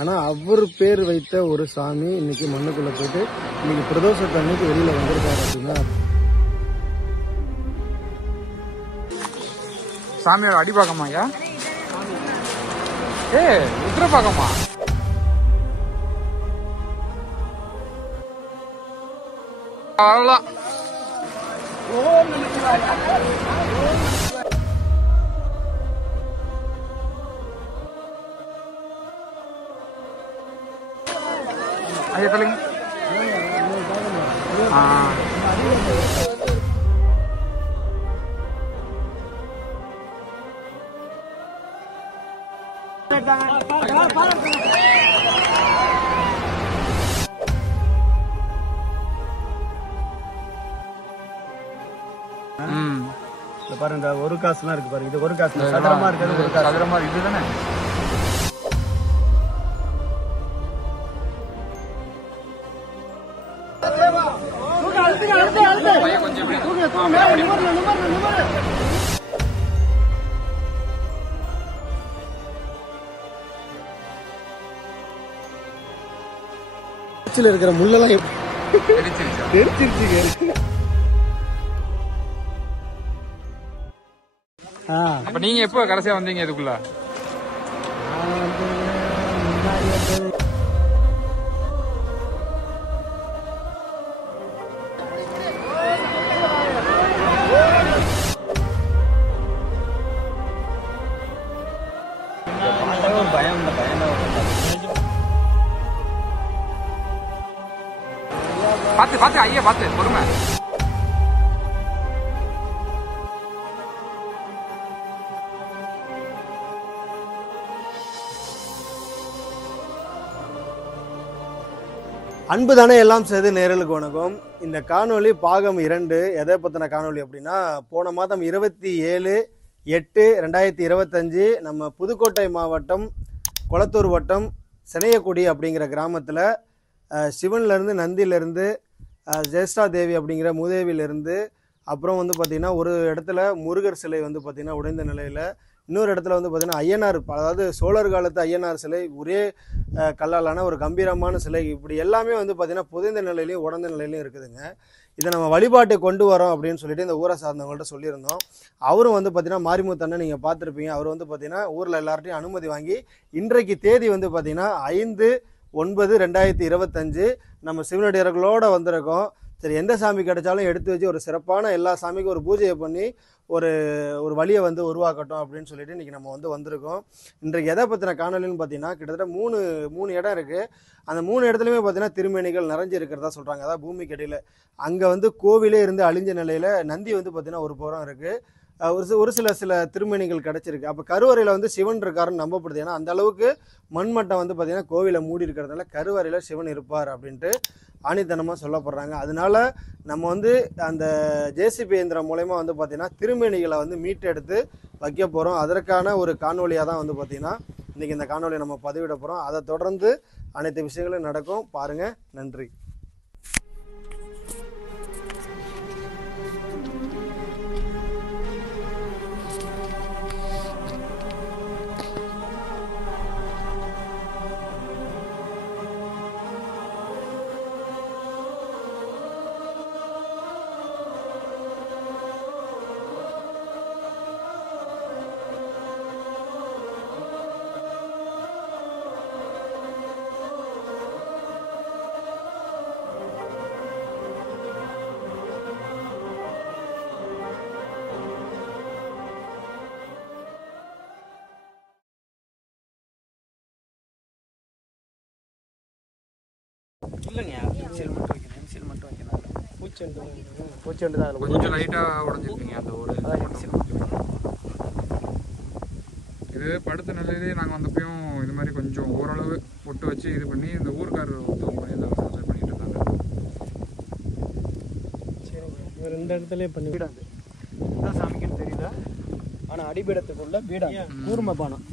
ஆனா அவர் பேர் வைத்த ஒரு சாமி இன்னைக்கு மண்ணுக்குள்ள போயிட்டு இன்னைக்கு பிரதோஷத்து அன்னைக்கு வெளியில வந்திருக்காரு அப்படின்னா சாமியோட அடி பார்க்கமா ஐயா? உத்தர பார்க்கமா? அவ்வளோதான். ஐயா சொல்லுங்க. பாருங்க இந்த ஒரு காசுலாம் இருக்கு பாருங்க, இது ஒரு காசு சதுரமா இருக்கிறது ஒரு காசு சதுரமா இதுதானே. இருக்கிற முள்ளெல்லாம் தெரிச்சிருச்சு. அப்ப நீங்க எப்போ கடைசியா வந்தீங்க இதுக்குள்ள? பாத்து பாத்து ஐயா பாத்து பொறுமை. அன்பு தானே எல்லாம் செய்து நேரலுக்கு வணக்கம். இந்த காணொளி பாகம் 2 எதை பற்றின காணொளி அப்படின்னா, போன மாதம் 27/8/2025 நம்ம புதுக்கோட்டை மாவட்டம் கொளத்தூர் வட்டம் செனையக்குடி அப்படிங்கிற கிராமத்தில் சிவன்லேருந்து நந்தியிலேருந்து ஜெயஸ்டா தேவி அப்படிங்கிற மூதேவியிலேருந்து அப்புறம் வந்து பார்த்திங்கன்னா ஒரு இடத்துல முருகர் சிலை வந்து பார்த்திங்கன்னா உடைந்த நிலையில், இன்னொரு இடத்துல வந்து பார்த்திங்கன்னா ஐயனார், அதாவது சோழர் காலத்து ஐயனார் சிலை ஒரே கல்லாலான ஒரு கம்பீரமான சிலை, இப்படி எல்லாமே வந்து பார்த்திங்கன்னா புதைந்த நிலையிலையும் உடந்த நிலையிலையும் இருக்குதுங்க. இதை நம்ம வழிபாட்டை கொண்டு வரோம் அப்படின்னு சொல்லிட்டு இந்த ஊரை சார்ந்தவங்கள்ட்ட சொல்லியிருந்தோம். அவரும் வந்து பார்த்திங்கன்னா மாரிமுத்தண்ணன் நீங்கள் பார்த்துருப்பீங்க. அவர் வந்து பார்த்திங்கன்னா ஊரில் எல்லார்ட்டையும் அனுமதி வாங்கி இன்றைக்கு தேதி வந்து பார்த்திங்கன்னா 5/9/2025 நம்ம சிவனடியார்களோடு வந்திருக்கோம். சரி, எந்த சாமி கிடைச்சாலும் எடுத்து வச்சு ஒரு சிறப்பான எல்லா சாமிக்கும் ஒரு பூஜையை பண்ணி ஒரு ஒரு வழியை வந்து உருவாக்கட்டும் அப்படின்னு சொல்லிட்டு இன்றைக்கி நம்ம வந்திருக்கோம். இன்றைக்கு எதை பற்றின காணொலின்னு பார்த்தீங்கன்னா, கிட்டத்தட்ட மூணு இடம் இருக்குது. அந்த 3 இடத்துலையுமே பார்த்தீங்கன்னா திருமேனிகள் நிறைஞ்சு இருக்கிறதா சொல்கிறாங்க. அதாவது பூமிக்கு இடையில் அங்கே வந்து கோவிலே இருந்து அழிஞ்ச நிலையில் நந்தி வந்து பார்த்திங்கன்னா ஒரு புறம் இருக்குது, ஒரு சில திருமேனிகள் கிடச்சிருக்கு. அப்போ கருவறையில் வந்து சிவன் இருக்காருன்னு நம்பப்படுது. ஏன்னா அந்த அளவுக்கு மண்மட்டம் வந்து பார்த்திங்கன்னா கோவிலை மூடி இருக்கிறதுனால கருவறையில் சிவன் இருப்பார் அப்படின்ட்டு ஆணித்தனமாக சொல்லப்படுறாங்க. அதனால நம்ம வந்து அந்த ஜேசிபி இயந்திரம் மூலயமா வந்து பார்த்திங்கன்னா திருமேனிகளை வந்து மீட்டெடுத்து வைக்க போகிறோம். அதற்கான ஒரு காணொலியாக தான் வந்து பார்த்திங்கன்னா இன்றைக்கி இந்த காணொலியை நம்ம பதிவிட போகிறோம். அதை தொடர்ந்து அனைத்து விஷயங்களும் நடக்கும், பாருங்கள். நன்றி. இல்லைங்க, எம்சில் மட்டும் வைக்கணும். பூச்செண்டு தான் கொஞ்சம் லைட்டாக உடஞ்சிருக்கீங்க அந்த ஒரு இது படுத்த நிலையிலே நாங்கள் வந்தப்பையும் இது மாதிரி கொஞ்சம் ஓரளவு பொட்டு வச்சு இது பண்ணி இந்த ஊருக்காரர் இந்த சப்ஸ்கிரைப் பண்ணிட்டு இருந்தாங்க. சரிங்க, 2 இடத்துலேயே பண்ணி வீடாது என்ன சாமிக்குன்னு தெரியல. ஆனால் அடிபீடத்துக்குள்ள வீடாங்க கூர்ம பானம்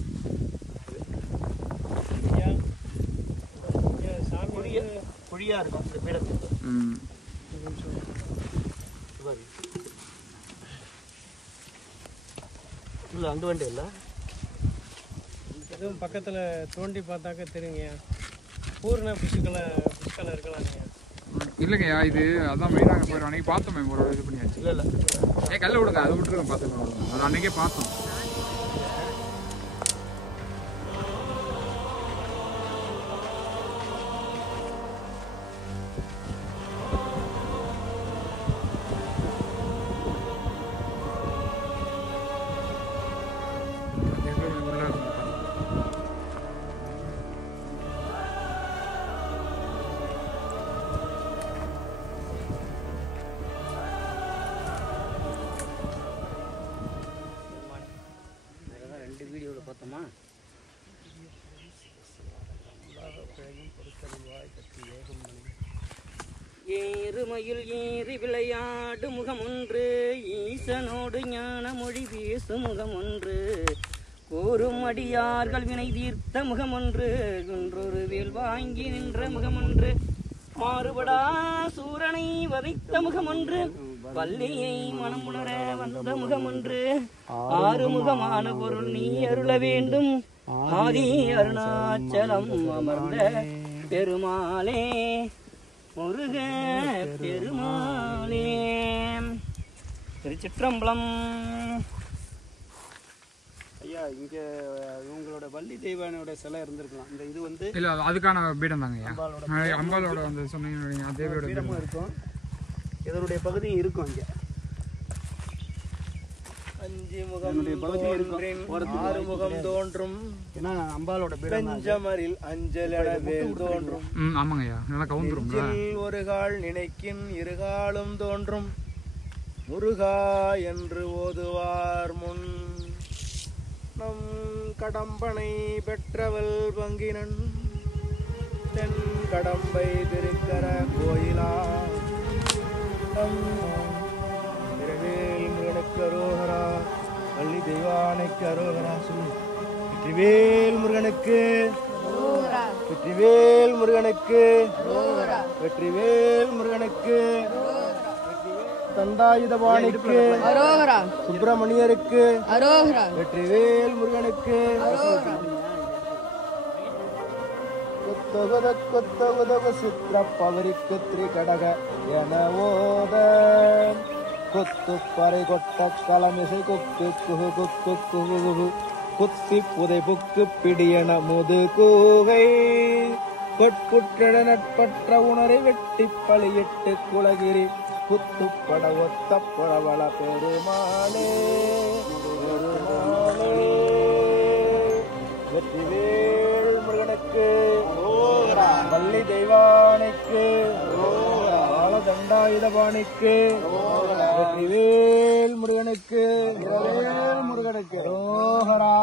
குழியாக இருக்கும் இந்த பீடத்துக்கு. இல்லை அங்கே வேண்டிய இல்லை இதுவும் பக்கத்தில் தோண்டி பார்த்தாக்க தெரியுங்க. பூர்ண புஷ்கலை இருக்கலாங்க. இல்லைங்கய்யா, இது அதான் மெயினாக போயிடும். அன்றைக்கி பார்த்தோமே ஒரு இது பண்ணியாச்சு. இல்லை கல்ல விடுங்க, அதை விட்டுருங்க, பார்த்துக்கலாம். அது அன்றைக்கே பார்த்தோம். பார்த்தோமா? ஏறுமயில் ஏறி விளையாடு முகம் ஒன்று, ஈசனோடு ஞான மொழி பேசும் முகம் ஒன்று, கூறும் அடியார்கள் வினை தீர்த்த முகம் ஒன்று, குன்றொரு வேல் வாங்கி நின்ற முகம் ஒன்று, மாறுபடா சூரனை வதைத்த முகம் ஒன்று, பள்ளியை மனமுணர வந்த முகம் ஒன்று, ஆறுமுகமான பொருள் நீ அருள வேண்டும், ஆதி அருணாச்சலம் அமர்ந்த பெருமாளே முருக பெருமாளே. திருச்சிற்றம்பலம். ஐயா, இங்க இவங்களோட வள்ளி தெய்வானோட சிலை இருந்திருக்கலாம். இந்த இது வந்து இல்லை, அதுக்கான பீடம் தாங்க. அம்பாலோட வந்து சொன்னீங்க, தேவியோட பீடமும் இருக்கும். இதனுடைய பகுதியும் இருக்கும். இங்க 5 முகம் தோன்றும், 6 முகம் தோன்றும். ஏன்னா அம்பாலோட பெஞ்சமரில் அஞ்சலடவேல் தோன்றும். ஆமாங்கய்யா, நல்லா கவுந்துரும். ஒரு கால் நினைக்கின் இருகாலும் தோன்றும், முருகா என்று ஓதுவார் முன். நம் கடம்பனை பெற்றவள் பங்கினன், தென் கடம்பை திருக்கர கோயிலா, திருவேல் முருகனுக்கு அரோகரா, வள்ளி தெய்வானைக்கு அரோகரா. சொல்லு. வெற்றிவேல் முருகனுக்கு, வெற்றிவேல் முருகனுக்கு, வெற்றிவேல் முருகனுக்கு, தண்டாயுதபாணிக்கு சுப்பிரமணியருக்கு, வெற்றிவேல் முருகனுக்கு, கொத்தொகுத சித்திர பவரிக்கு திரிகடக என ஓத, கொத்து பறை கொட்ட களமிசை கொக்கு குகு குக்கு குகு குத்தி புதை புக்கு பிடியன முது கூகை, கொட்புற்றட நட்பற்ற உணரை வெட்டி பழியிட்டு குலகிரி, குத்து பட ஒத்த புறவள பெருமாளே பெருமாளே. வெற்றிவேல் முருகனுக்கு, வள்ளி தெய்வானைக்கு, தண்டாயுதபாணிக்கு, வெற்றிவேல் முருகனுக்கு, வீரவேல் முருகனுக்கு ரோஹரா.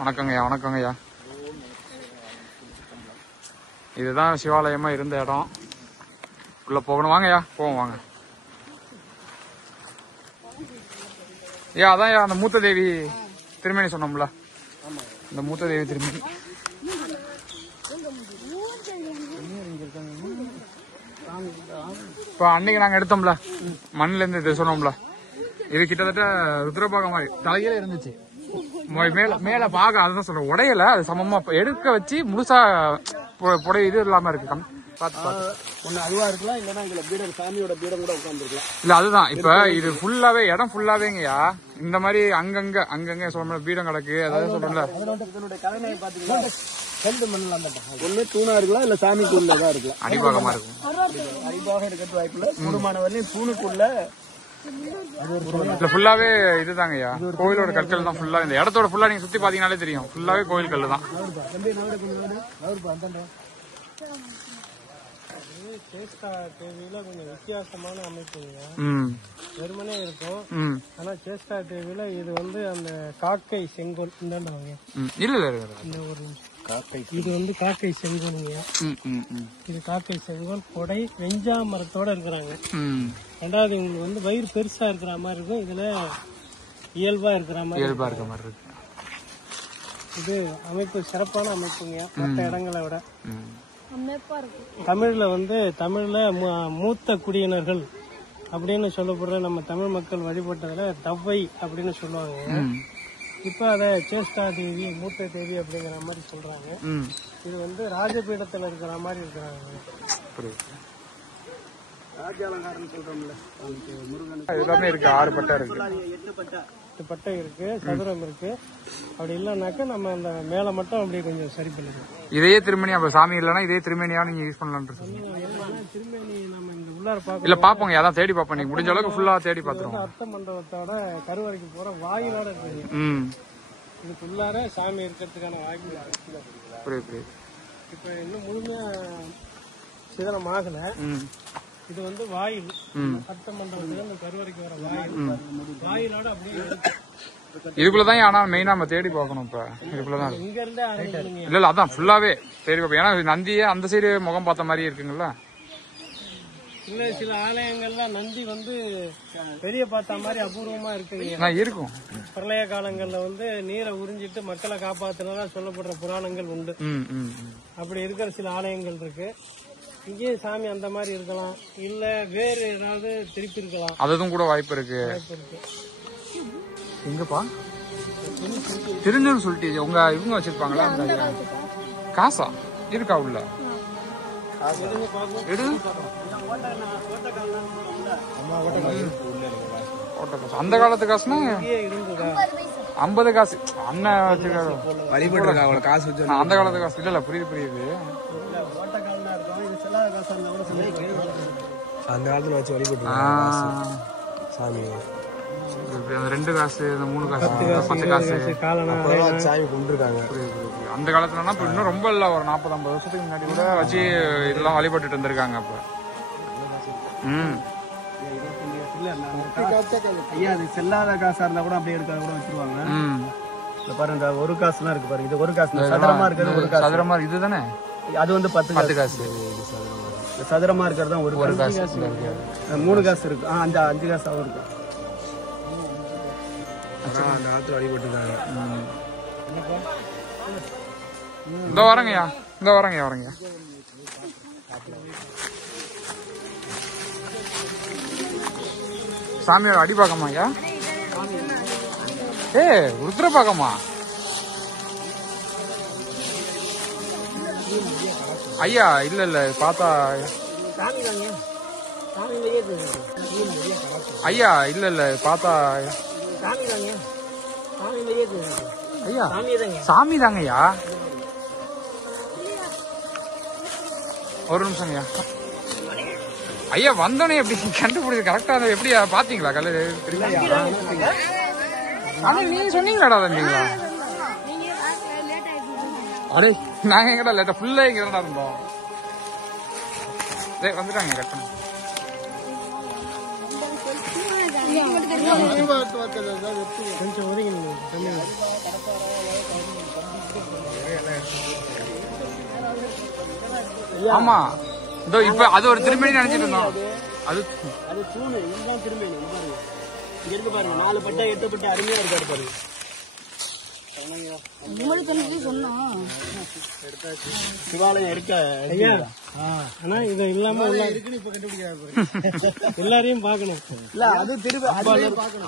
வணக்கங்கய்யா. வணக்கங்கய்யா. இதுதான் சிவாலயமா இருந்த இடம். உள்ள போகணும். வாங்கய்யா, போவோம் வாங்க. அதான் அந்த மூத்த தேவி திருமணி சொன்னோம்ல, இந்த மூத்த தேவி திருமணி. இப்போ அன்னைக்கு நாங்க எடுத்தோம்ல மண்ணில இருந்து இது சொன்னோம்ல, இது கிட்டத்தட்ட ருத்ரபாகம் மாதிரி தலையில இருந்துச்சு. மேல மேல பாக அதுதான் சொல்றேன், உடையல, அது சமமா எடுக்க வச்சு முழுசா புடை இது இல்லாம இருக்கு. அதுவா இருக்கலாம், இல்லன்னா இதுல பீடம், சாமியோட பீடம் கூட உட்காந்துருக்கலாம். இல்ல அதுதான் இப்ப இது ஃபுல்லாவே இடம் ஃபுல்லாவேங்கய்யா இந்த மாதிரி அங்கங்க சொல்ல பீடம் கிடக்கு. அதாவது சொல்றேன்ல, இதனுடைய கலனை பாத்தீங்கன்னா கண்டு மண்ணலாம் தான் ஒண்ணு தூணா இருக்கலாம், இல்ல சாமிக்குள்ளதான் இருக்கலாம். அடிபாகமா இருக்கும். அடிபாக இருக்கிறது வாய்ப்புல கூடுமான வரலையும் தூணுக்குள்ள ஃபுல்லாவே இதுதாங்கய்யா, கோயிலோட கற்கள் தான் ஃபுல்லா. இந்த இடத்தோட ஃபுல்லா நீங்க சுத்தி பாத்தீங்கன்னாலே தெரியும், ஃபுல்லாவே கோயில் கல்லு தான். சேஷ்டா தேவியில கொஞ்சம் வித்தியாசமான அமைப்புங்க. வெறுமனே இருக்கும். ஆனா சேஷ்டா தேவியில இது வந்து அந்த காக்கை செங்கோல் இந்தாண்டவங்க. இல்ல இந்த ஒரு இது வந்து காக்கை செங்கோலுங்க. இது காக்கை செங்கோல் கொடை வெஞ்சா மரத்தோட இருக்கிறாங்க. ரெண்டாவது இவங்களுக்கு வந்து வயிறு பெருசா இருக்கிற மாதிரி இருக்கும், இதுல இயல்பா இருக்கிற மாதிரி இருக்கு. இது அமைப்பு சிறப்பான அமைப்புங்க மற்ற இடங்களை விட. தமிழ்ல மூத்த குடியினர்கள் அப்படின்னு சொல்லப்படுற நம்ம தமிழ் மக்கள் வழிபட்டதுல தவ்வை அப்படின்னு சொல்லுவாங்க. இப்போ அதை சேஷ்டா தேவி மூத்த தேவி அப்படிங்கிற மாதிரி சொல்றாங்க. இது வந்து ராஜபீடத்துல இருக்கிற மாதிரி இருக்கிறாங்க. ராஜ அலங்காரம் சொல்றோம்ல, எல்லாமே இருக்கு. 6 பட்டை இருக்கு, 8 பட்டை இருக்கு, சதுரம் இருக்கு. அப்படி இல்லைன்னாக்கா நம்ம அந்த மேல மட்டும் அப்படியே கொஞ்சம் சரி பண்ணிக்கலாம். இதே திருமணி அப்ப சாமி இல்லைன்னா இதே திருமணியா நீங்க யூஸ் பண்ணலாம். திருமணி நம்ம இந்த உள்ளார பார்க்க இல்ல பாப்போங்க, அதான் தேடி பாப்போம். நீங்க முடிஞ்ச அளவுக்கு ஃபுல்லா தேடி பாத்துருவோம். அர்த்த மண்டபத்தோட கருவறைக்கு போற வாயிலோட இருக்கு. இதுக்குள்ளார சாமி இருக்கிறதுக்கான வாய்ப்பு. புரியுது. இப்ப இன்னும் முழுமையா சிதனம் ஆகல. இது வந்து வாயில், அர்த்த மண்டபத்துல இந்த கருவறைக்கு வர வாயிலோட அப்படியே இதுக்குள்ளதான். ஆனா மெயினா நம்ம தேடி பாக்கணும். இப்ப இதுக்குள்ளதான் இங்க இருந்தே இல்ல இல்ல அதான் ஃபுல்லாவே தேடி பாப்போம். ஏன்னா நந்தியே அந்த சைடு முகம் பார்த்த மாதிரி இருக்குங்கல்ல. இல்ல சில ஆலயங்கள்ல நந்தி வந்து பெரிய பார்த்த மாதிரி அபூர்வமா இருக்குங்க. இருக்கும். பிரளய காலங்கள்ல வந்து நீரை உறிஞ்சிட்டு மக்களை காப்பாத்தினதா சொல்லப்படுற புராணங்கள் உண்டு. அப்படி இருக்கிற சில ஆலயங்கள் இருக்கு. இங்கே சாமி அந்த மாதிரி இருக்கலாம், இல்ல வேறு ஏதாவது திருப்பி இருக்கலாம். அதுவும் கூட வாய்ப்பு இருக்கு. எங்கப்பா திருநூறு சொல்லிட்டு உங்க இவங்க வச்சிருப்பாங்களா? காசா இருக்கா உள்ள? அந்த காலத்து காசுனா 50 காசு அண்ணன் வச்சிருக்காரு. வழிபட்டு காசு வச்சு அந்த காலத்து காசு இல்ல. புரியுது. அந்த காலத்துல வச்சு வழிபட்டு சாமி. அந்த 2 காசு, அந்த 3 காசு, 10 காசு சாமி கும்பிட்டுருக்காங்க. அந்த காலத்துலன்னா இப்ப இன்னும் ரொம்ப இல்ல, ஒரு 40-50 வருஷத்துக்கு முன்னாடி கூட வச்சு இதெல்லாம் வழிபட்டுட்டு இருந்திருக்காங்க. அப்ப ஐயா அது செல்லாத காசா இருந்தா கூட அப்படியே எடுக்க கூட வச்சிருவாங்க. பாருங்க, ஒரு காசுலாம் இருக்கு பாருங்க. இது ஒரு காசு சதுரமா இருக்கிறது. ஒரு காசு சதுரமா இதுதானே. அது வந்து 10 காசு. சதுரமா இருக்கிறது தான் ஒரு காசு. 3 காசு இருக்கு. 5 காசாவும் இருக்கு. அந்த காலத்துல வழிபட்டுருக்காங்க. இந்த வரங்கய்யா, வரங்க. சாமியோட அடி பாக்கமா ஐயா? ருத்ர பாக்கமா ஐயா? இல்ல பார்த்தா ஐயா, இல்ல பார்த்தா ஐயா சாமி தாங்கய்யா. ஒரு நிமிஷம் ஐயா வந்தோடனே எப்படி கண்டுபிடிச்சு கரெக்டா எப்படி பாத்தீங்களா? கல்லு நீங்க சொன்னீங்களாடா தம்பிங்களா? அடே நாங்க எங்கடா லேட்டா ஃபுல்லா இங்க தான் இருந்தோம். வந்துட்டாங்க கட்டணும். ஆமா, இதோ இப்ப அது ஒரு திருமணி நினைச்சிட்டு இருந்தோம். அது தூணு, இதுதான் திருமணி. இங்க இருக்கு பாருங்க, 4 பட்டை 8 பட்டை அருமையா இருக்காரு பாருங்க. சிவாலயம் இருக்க ஐயா. ஆனா இது இல்லாம இருக்குன்னு இப்ப கண்டுபிடிக்காது. எல்லாரையும் பாக்கணும். இல்ல அது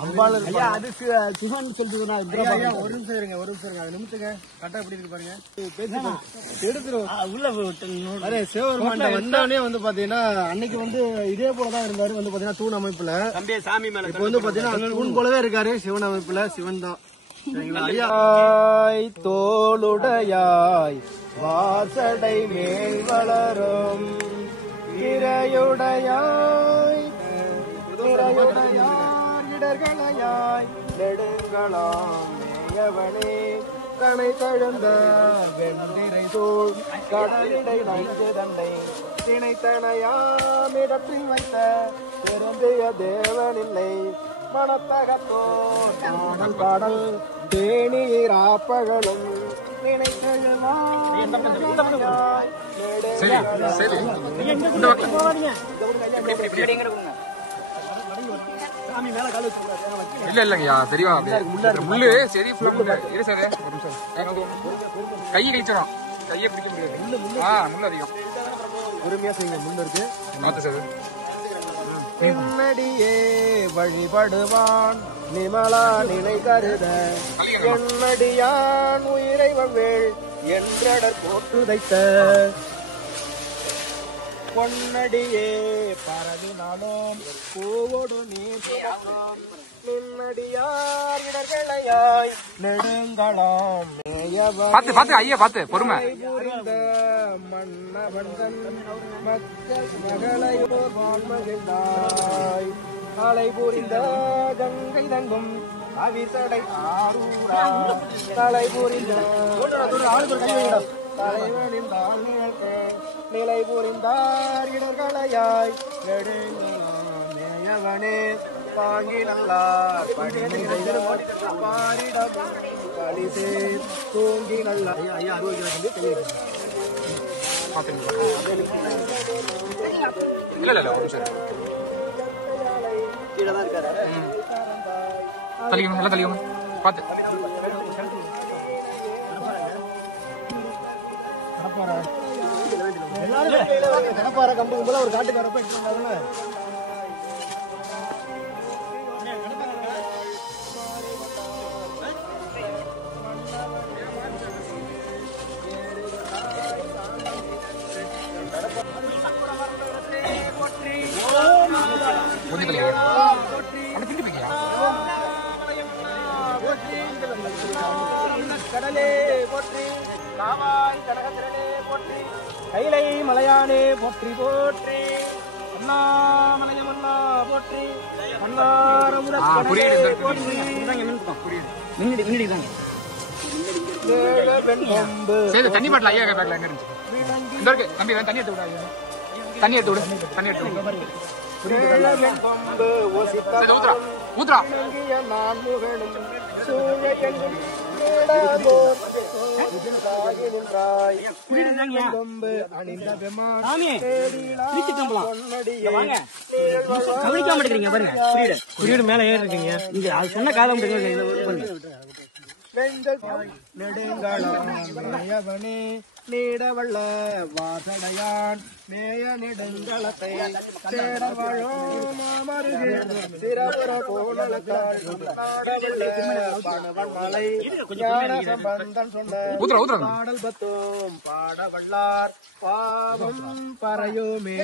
அம்பாளர் ஐயா, அது சிவன் சொல்லிட்டு ஒரு நிமிஷம் இருங்க. அது நிமித்துங்க. கட்டா எப்படி இருக்கு பாருங்க. எடுத்துரும் உள்ள சிவபெருமான் வந்தோடனே வந்து பாத்தீங்கன்னா அன்னைக்கு வந்து இதே போலதான் இருந்தாரு. வந்து பாத்தீங்கன்னா தூண் அமைப்புல சாமி மேல இப்ப வந்து பாத்தீங்கன்னா தூண் போலவே இருக்காரு. சிவன் அமைப்புல சிவன் தான். தோளுடையாய் வாசடை மேல் வளரும் திரையுடையாய் இடர்களையாய் நெடுங்களாம் மேயவனே கணை தழுந்த வெண்டிரை தோல் கடலிடை நைந்து தண்டை திணைத்தனையாம் இடத்தில் வைத்த பெருந்தைய தேவனில்லை மனத்தகத்தோர் பாடல் தேனீராப்பகலும் இல்லைங்கய்யா தெரியும். முள்ளு சரி கையை கழிச்சிடும். கையை பிடிக்க முடியாது. முள்ளு அதிகம். பொறுமையா செய்யுங்க. முள்ளு இருக்கு. மாத்து சார் நின்னடியே வழிபடுவான் நிமலா நினை கருத என்னடியான் உயிரை வவேள் என்றடர் போட்டுதைத்த பொன்னடியே பரவினாலும் பூவோடு நீர் நின்னடியார் இடர்களையாய் நெடுங்களாம் பாத்து ஐயா பாத்து பொறுமை புரிந்த மன்னவந்தன் மக்கள் மகளையோர் வான்மகிழ்ந்தாய் அலை புரிந்த கங்கை தங்கும் அவிசடை ஆரூரா தலை புரிந்த தலைவனின் நிலை புரிந்தார் இடர்களையாய் நெடுங்கவனே பாங்கினல்லார் பாரிடம் பலிசே தூங்கி நல்ல ஐயா தலியும் பாத்து கடப்பார கம்பு கும்பல ஒரு காட்டுக்கார போய் கடலே போற்றி காவாய் கடகத்திரனே போற்றி கைலை மலையானே போற்றி போற்றி அண்ணாமலையமண்ணா போற்றி தண்ணி பாட்டில் ஐயா பேக்ல எங்க இருந்துச்சு இந்த இருக்கு தம்பி தண்ணி எடுத்து விடாது தண்ணி எடுத்து விடு தண்ணி எடுத்து ஊத்துறா ஊத்துறா மேல ஏறி இருக்கீங்க இங்க அது சொன்ன காலம் நெடுங்களாவனே நீடவள்ள வாசடையான் மேய நெடுங்களத்தை சிறபுற கோணலத்தாள் பணவன்மலை ஞான சம்பந்தன் சொன்ன பாடல் பத்தோம் பாடவள்ளார் பாவம் பறையோமே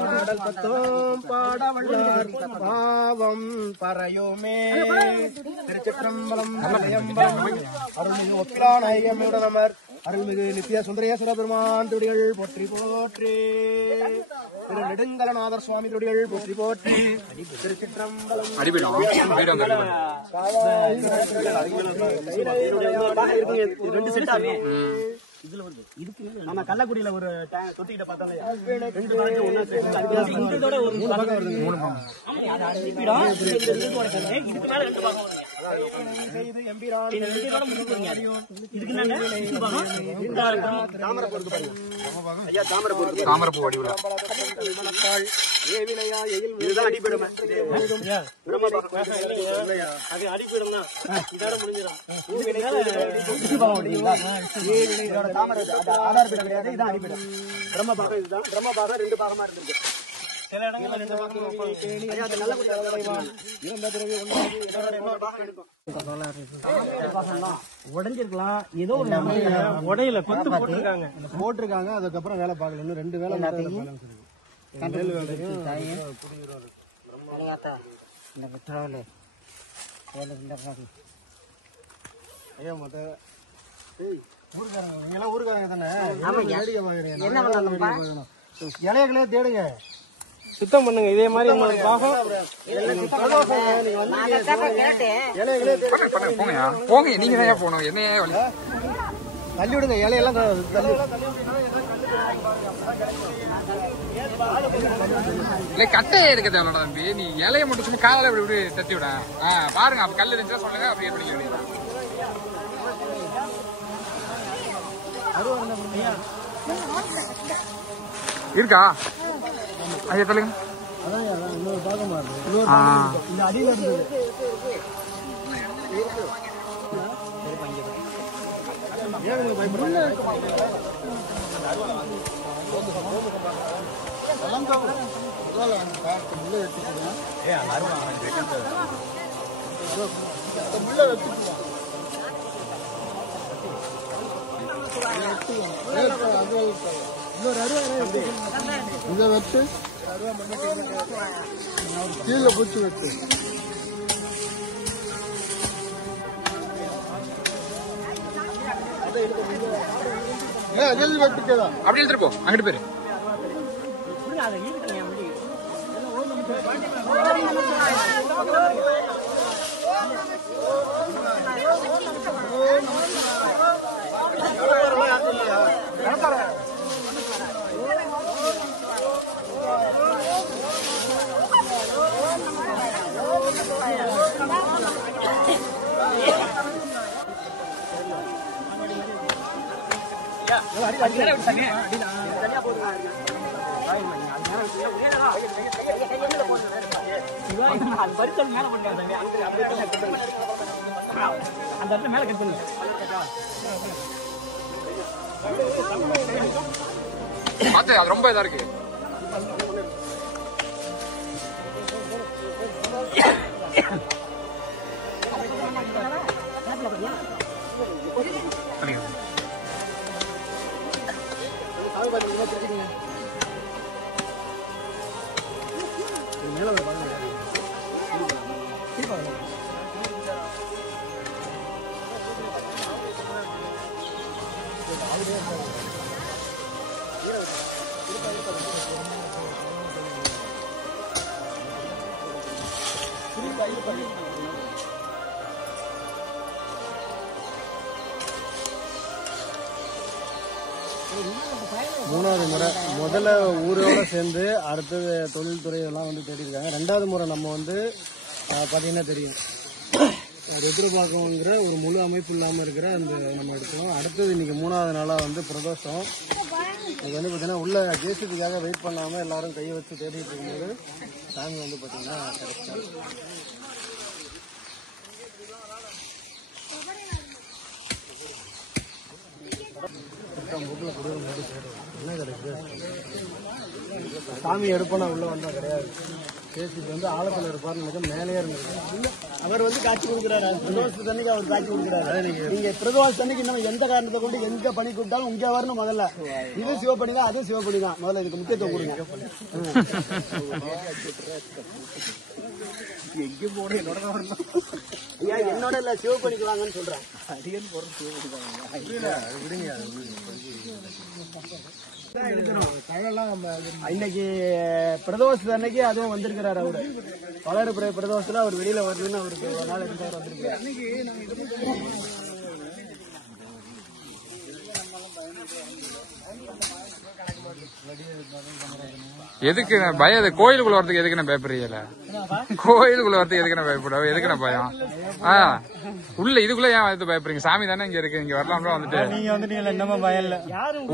பாடல் பத்தோம் பாடவள்ளார் பாவம் பறையோமே திருச்சிற்றம்பலம் அருள்மிகு ஒப்பிலான ஐயமுடனமர் அருள்மிகு நித்ய சுந்தரேஸ்வர பெருமான் துடிகள் போற்றி போற்றி திரு நெடுங்கலநாதர் சுவாமி துடிகள் போற்றி போற்றி திருச்சிற்றம்பலம் நம்ம கள்ளக்குடியில ஒரு தொட்டிக்கிட்ட பார்த்தாலே தாமரப்பூ வடிவுல ஆதாரப்பீடம் கிடையாது, இதான் அடிப்பீடம். பிரம்மபாகம் இதுதான். பிரம்மபாகம் 2 பாகமா இருந்திருக்கு. சில இடங்கள்ல 2 பாகம் உடைஞ்சிருக்கலாம். ஏதோ உடையில கொத்து போட்டிருக்காங்க. அதுக்கப்புறம் வேலை பார்க்கல. இன்னும் 2 வேலை ஐயா மத்த ஊருக்காரங்க தானே இலைகளே தேடுங்க, சுத்தம் பண்ணுங்க. இதே மாதிரி உங்களுக்கு பாகம் போங்க. நீங்க தான் போகணும், என்னையே தள்ளி விடுங்க. இலையெல்லாம் இல்ல கட்டையே இருக்க தேவையில்ல தம்பி. நீ இலைய மட்டும் சும்மா காலையில இப்படி இப்படி தட்டி விட பாருங்க. அப்ப கல் இருந்துச்சா சொல்லுங்க, அப்படியே பண்ணிக்க வேண்டியது இருக்கா ஐயா சொல்லுங்க. பயப்பட இதை வச்சு கீழே பூச்சி வச்சு அப்படி எடுத்துட்டு போ, அங்கிட்டு போயிரு. பாத்து, அது ரொம்ப இதா இருக்கு. மூணாவது முறை முதல்ல ஊரோட சேர்ந்து அடுத்தது தொழில்துறை எல்லாம் வந்து தேடி இருக்காங்க. ரெண்டாவது முறை நம்ம வந்து பார்த்தீங்கன்னா தெரியும் ருத்ரபாக்கம்ங்கிற ஒரு முழு அமைப்பு இல்லாமல் இருக்கிற அந்த நம்ம எடுத்தோம். அடுத்தது இன்னைக்கு மூணாவது நாளாக வந்து பிரதோஷம். இன்னைக்கு வந்து பார்த்தீங்கன்னா உள்ள ஜேசிபிக்காக வெயிட் பண்ணாமல் எல்லாரும் கையை வச்சு தேடிட்டு இருக்கும்போது சாமி வந்து பார்த்தீங்கன்னா கிடைச்சாங்க. என்ன கிடைக்குது சாமி எடுப்போனா உள்ள வந்தா கிடையாது. ஜேசிபி வந்து ஆழத்தில் இருப்பார்னு மேலேயே இருந்திருக்கு. அவர் வந்து காட்சி கொடுக்குறாரு. பிரதோஷத்து அன்னைக்கு அவர் காட்சி கொடுக்குறாரு. நீங்க பிரதோஷத்து அன்னைக்கு நம்ம எந்த காரணத்தை கொண்டு எங்க பணி கூப்பிட்டாலும் இங்க வரணும். முதல்ல இது சிவப்பணி தான், அது சிவப்பணி தான். முதல்ல இதுக்கு முக்கியத்துவம் கொடுங்க. எங்க போன என்னோட இல்ல சிவப்பணிக்கு வாங்கன்னு சொல்றேன். அடியன் போற இன்னைக்கு பிரதோஷத்து அன்னைக்கு அதுவும் வந்திருக்கிறாரு. அவரு வளர்ப்புற பிரதோஷத்துல அவர் வெளியில வருதுன்னு அவருக்கு ஒரு நாள் இருந்தாரு வந்திருக்காரு. எதுக்கு பயம்? கோயிலுக்குள்ள வரதுக்கு எதுக்கு நான் பயப்படுறீங்கல்ல? கோயிலுக்குள்ள வரதுக்கு எதுக்கு நான் பயப்பட? எதுக்கு நான் பயம்? உள்ள இதுக்குள்ள ஏன் வந்து பயப்படுறீங்க? சாமி தானே இங்க இருக்கு, இங்க வரலாம்ல. வந்துட்டு நீங்க வந்துட்டீங்கல்ல, என்னமா பயம் இல்ல.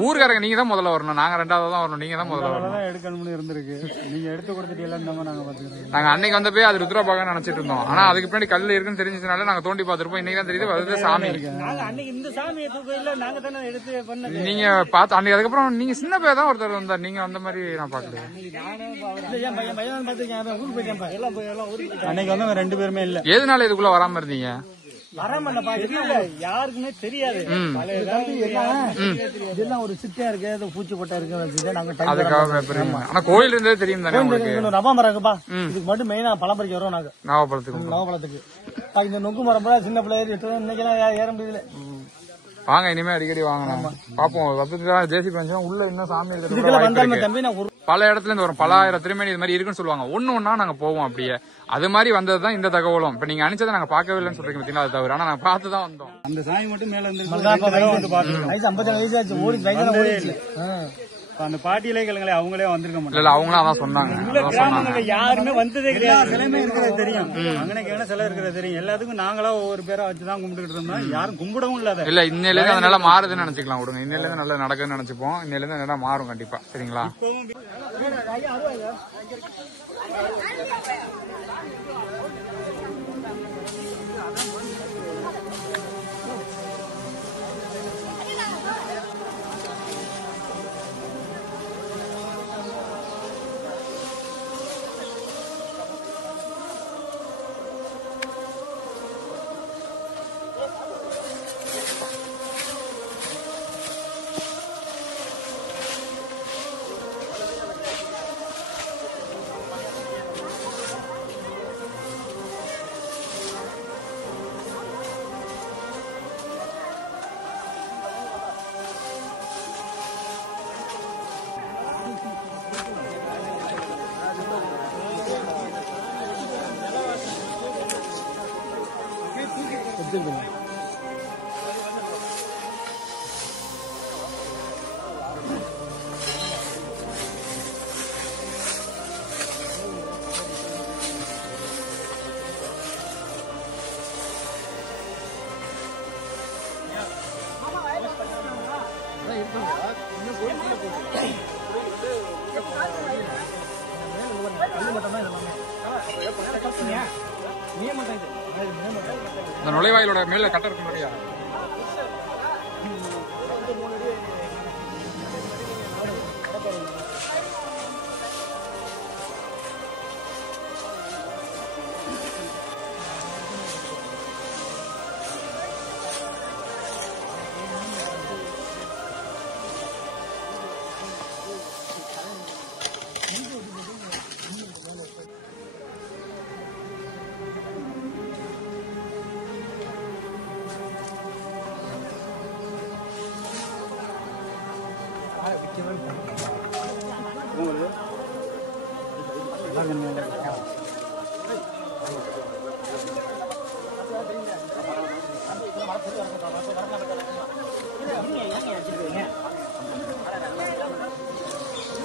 ஊருக்காரங்க நீங்க தான் முதல்ல வரணும், நாங்க ரெண்டாவது தான் வரணும். நீங்க தான் முதல்ல வரணும். எடுக்கணும்னு இருந்திருக்கு. நீங்க எடுத்து கொடுத்துட்டீங்களா? நாங்க பாத்துக்கிறோம். நாங்க அன்னைக்கு வந்தப்பே அது ருத்ரபாகம் நினைச்சிட்டு இருந்தோம். ஆனா அதுக்கு பின்னாடி கல்லு இருக்குன்னு தெரிஞ்சதுனால நாங்க தோண்டி பாத்துருப்போம். இன்னைக்கு தான் தெரியுது அது சாமி. இந்த சாமியை தூக்கல நாங்க தானே எடுத்து பண்ண. நீங்க பாத்து அன்னைக்கு அதுக்கப்புறம் நீங்க சின்ன பையன் தான் ஒருத்தர் வந்தார். நீங்க அந்த மாதிரி நான் பாக்கல. அன்னைக்கு வந்து ரெண்டு பேருமே இல்ல. எதனால இதுக்குள்ள வராம இருந்தீங்க? யாருக்குமே தெரியாது. இதெல்லாம் ஒரு சிட்டியா இருக்கு, பூச்சி கொட்டா இருக்கு. ஆனா கோயில் இருந்தே தெரியும் தானே உங்களுக்கு? நவமரம் இருக்குப்பா, இதுக்கு மட்டும் மெயினா பழம் பறிக்க வரும். நாங்க நவப்பழத்துக்கு இந்த நொங்கு மரம் சின்ன பிள்ளை ஏறி இன்னைக்கு எல்லாம் ஏற முடியல. வாங்க, இனிமே அடிக்கடி வாங்க பாப்போம். ஜேசி பஞ்சம் உள்ள இன்னும் சாமி இருக்கு. பல இடத்துல இருந்து வரும், பல ஆயிரம் திருமணி இது மாதிரி இருக்குன்னு சொல்லுவாங்க. ஒண்ணா நாங்க போவோம். அப்படியே அது மாதிரி வந்ததுதான் இந்த தகவலும். இப்ப நீங்க அனுப்பிச்சதை நாங்க பார்க்கவே இல்லைன்னு சொல்றீங்க பாத்தீங்களா? அது தவிர ஆனா நாங்க பார்த்துதான் வந்தோம். அந்த சாமி மட்டும் மேல இருந்து அந்த பாட்டியிலே கேளுங்களே, அவங்களே வந்திருக்க மாட்டாங்க. இல்ல அவங்களும் அதான் சொன்னாங்க. யாருமே வந்ததே கிடையாது. சிலைமே இருக்கிறது தெரியும், அங்கனைக்கு சிலை இருக்கிறது தெரியும். எல்லாத்துக்கும் நாங்களா ஒவ்வொரு பேரை வச்சுதான் கும்பிட்டுக்கிட்டு இருந்தோம். யாரும் கும்பிடவும் இல்லாத. இல்ல இன்னையில இருந்து அது நல்லா மாறுதுன்னு நினைச்சுக்கலாம். விடுங்க, இன்னையில இருந்து நல்லா நடக்குதுன்னு நினைச்சுப்போம். இன்னையில இருந்து நல்லா மாறும் கண்டிப்பா. சரிங்களா? எடுத்துக்கிடுங்க. இந்த நுழைவாயிலோட மேல கட்ட இருக்கு மாதிரியா?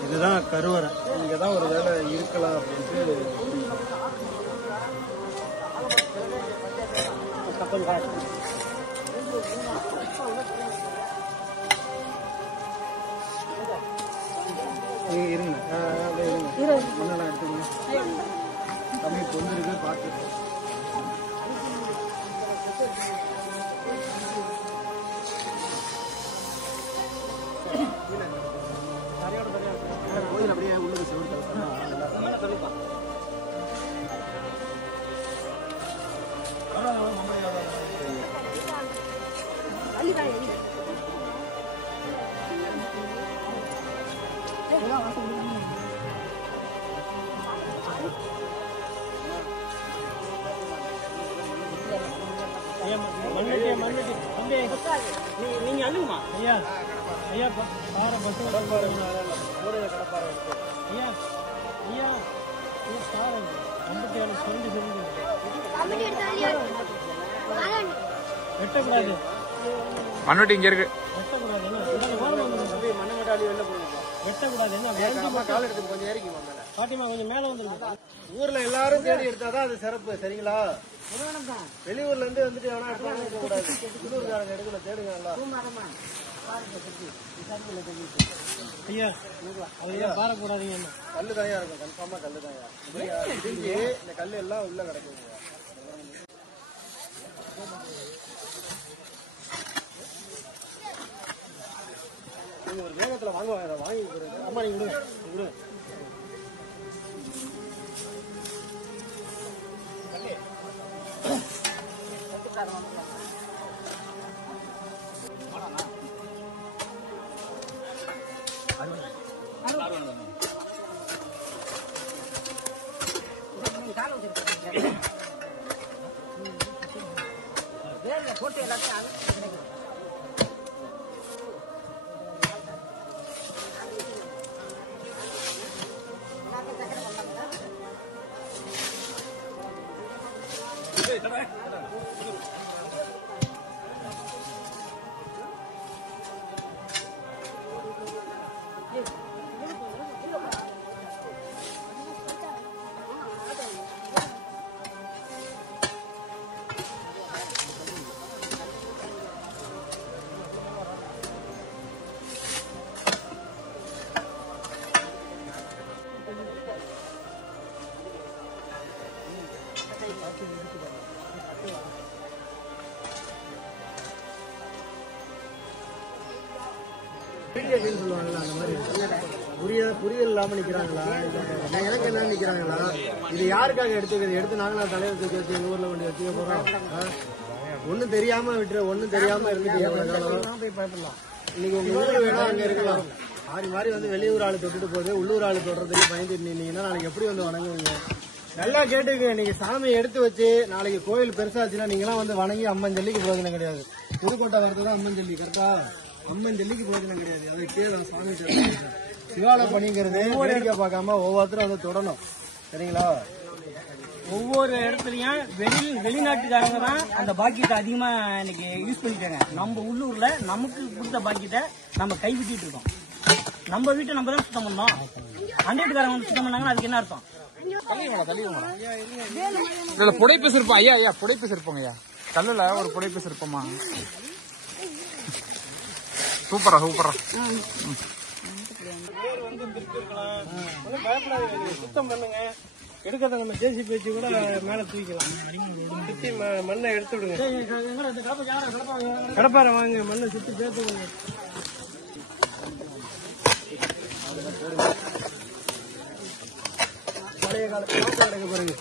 இதுதான் கருவறை. இங்கே தான் ஒரு வேலை இருக்கலாம் அப்படின்ட்டு இருங்க. மண்ணெல்லாம் எடுத்துக்கணும். தம்பி பொந்திருக்கு பார்த்து. கோயில் அப்படியே உள்ளது சிவன் நீங்க அழுகுமா ஐயா? ஐயா பாறை பட்டு கடப்பாறை ஐயா ஐயா பாறை 57 சுருண்டு வெட்டக்கூடாது. மண்வெட்டி இங்க இருக்கு. வெட்டக்கூடாது. பாட்டிமா கொஞ்சம் மேல வந்துருக்கு. ஊர்ல எல்லாரும் தேடி எடுத்தாதான் அது சிறப்பு. சரிங்களா? வெளியூர்ல இருந்து வந்துட்டு எவனா எடுக்க கூடாது. உள்ளூர்காரங்க எடுக்கல, தேடுங்க எல்லாம். ஐயா ஐயா பாறை போடாதீங்க. கல்லு தாயா இருக்கும், கன்ஃபார்மா கல்லு தாயா. இந்த கல்லு எல்லாம் உள்ள கிடக்குங்க. நீங்க ஒரு வேகத்துல வாங்குவாங்க, வாங்கி கொடுங்க. அம்மா நீங்க விடுங்க, விடுங்க. போட்டு எல்லாத்தையும் சொல்லுவாங்கல்ல, அந்த மாதிரி புரியல் இல்லாம நிக்கிறாங்களா, எனக்கு என்ன நிக்கிறாங்களா? இது யாருக்காக எடுத்துக்கிறது? எடுத்து நாங்களா தலைவர் தூக்கி வச்சு எங்க ஊர்ல கொண்டு வச்சுக்க போறோம்? ஒண்ணும் தெரியாம விட்டுரு, ஒண்ணும் தெரியாம இருந்துட்டு பயப்படலாம். இன்னைக்கு உங்க ஊர்ல வேணா அங்க இருக்கலாம். மாறி மாறி வந்து வெளியூர் ஆளு தொட்டுட்டு போகுது, உள்ளூர் ஆளு தொடுறதுக்கு பயந்துட்டு நின்னீங்கன்னா நாளைக்கு எப்படி வந்து வணங்குவீங்க? நல்லா கேட்டுக்க. நீங்க சாமியை எடுத்து வச்சு நாளைக்கு கோயில் பெருசாச்சுன்னா நீங்களாம் வந்து வணங்கி அம்மன் ஜல்லிக்கு பிரயோஜனம் கிடையாது. புதுக்கோட்டை வரதுதான் அம்மன் ஜல்லி. கரெக்டா? அம்மன் ஜல்லிக்கு பிரயோஜனம் கிடையாது. அதை கீழே சாமி சிவால பணிங்கிறது வேடிக்கை பார்க்காம ஒவ்வொருத்தரும் வந்து தொடணும். சரிங்களா? ஒவ்வொரு இடத்துலயும் வெளிநாட்டுக்காரங்க தான் அந்த பாக்கியத்தை அதிகமா இன்னைக்கு யூஸ் பண்ணிட்டாங்க. நம்ம உள்ளூர்ல நமக்கு கொடுத்த பாக்கியத்தை நம்ம கைவிட்டிட்டு இருக்கோம். நம்ம வீட்டை நம்ம தான் சுத்தம் பண்ணோம். அண்டேட்டுக்காரங்க வந்து சுத்தம் பண்ணாங்கன்னா அதுக்கு என்ன அர்த்தம்? புடைப்பு சிற்பம் ஐயா. ஐயா புடைப்பு சிற்பம் ஐயா. கல்லுல ஒரு புடைப்பு சிற்பமா? சூப்பரா சூப்பரா. சுத்தம் பண்ணுங்க. எடுக்கிறத நம்ம ஜேசிபி வச்சு கூட மேல தூக்கலாம். சுத்தி மண்ணை எடுத்து விடுங்க. கடப்பாறை வாங்க, மண்ணை சுத்தி சேர்த்து பழைய காலத்துல கிடைக்க பாருங்க.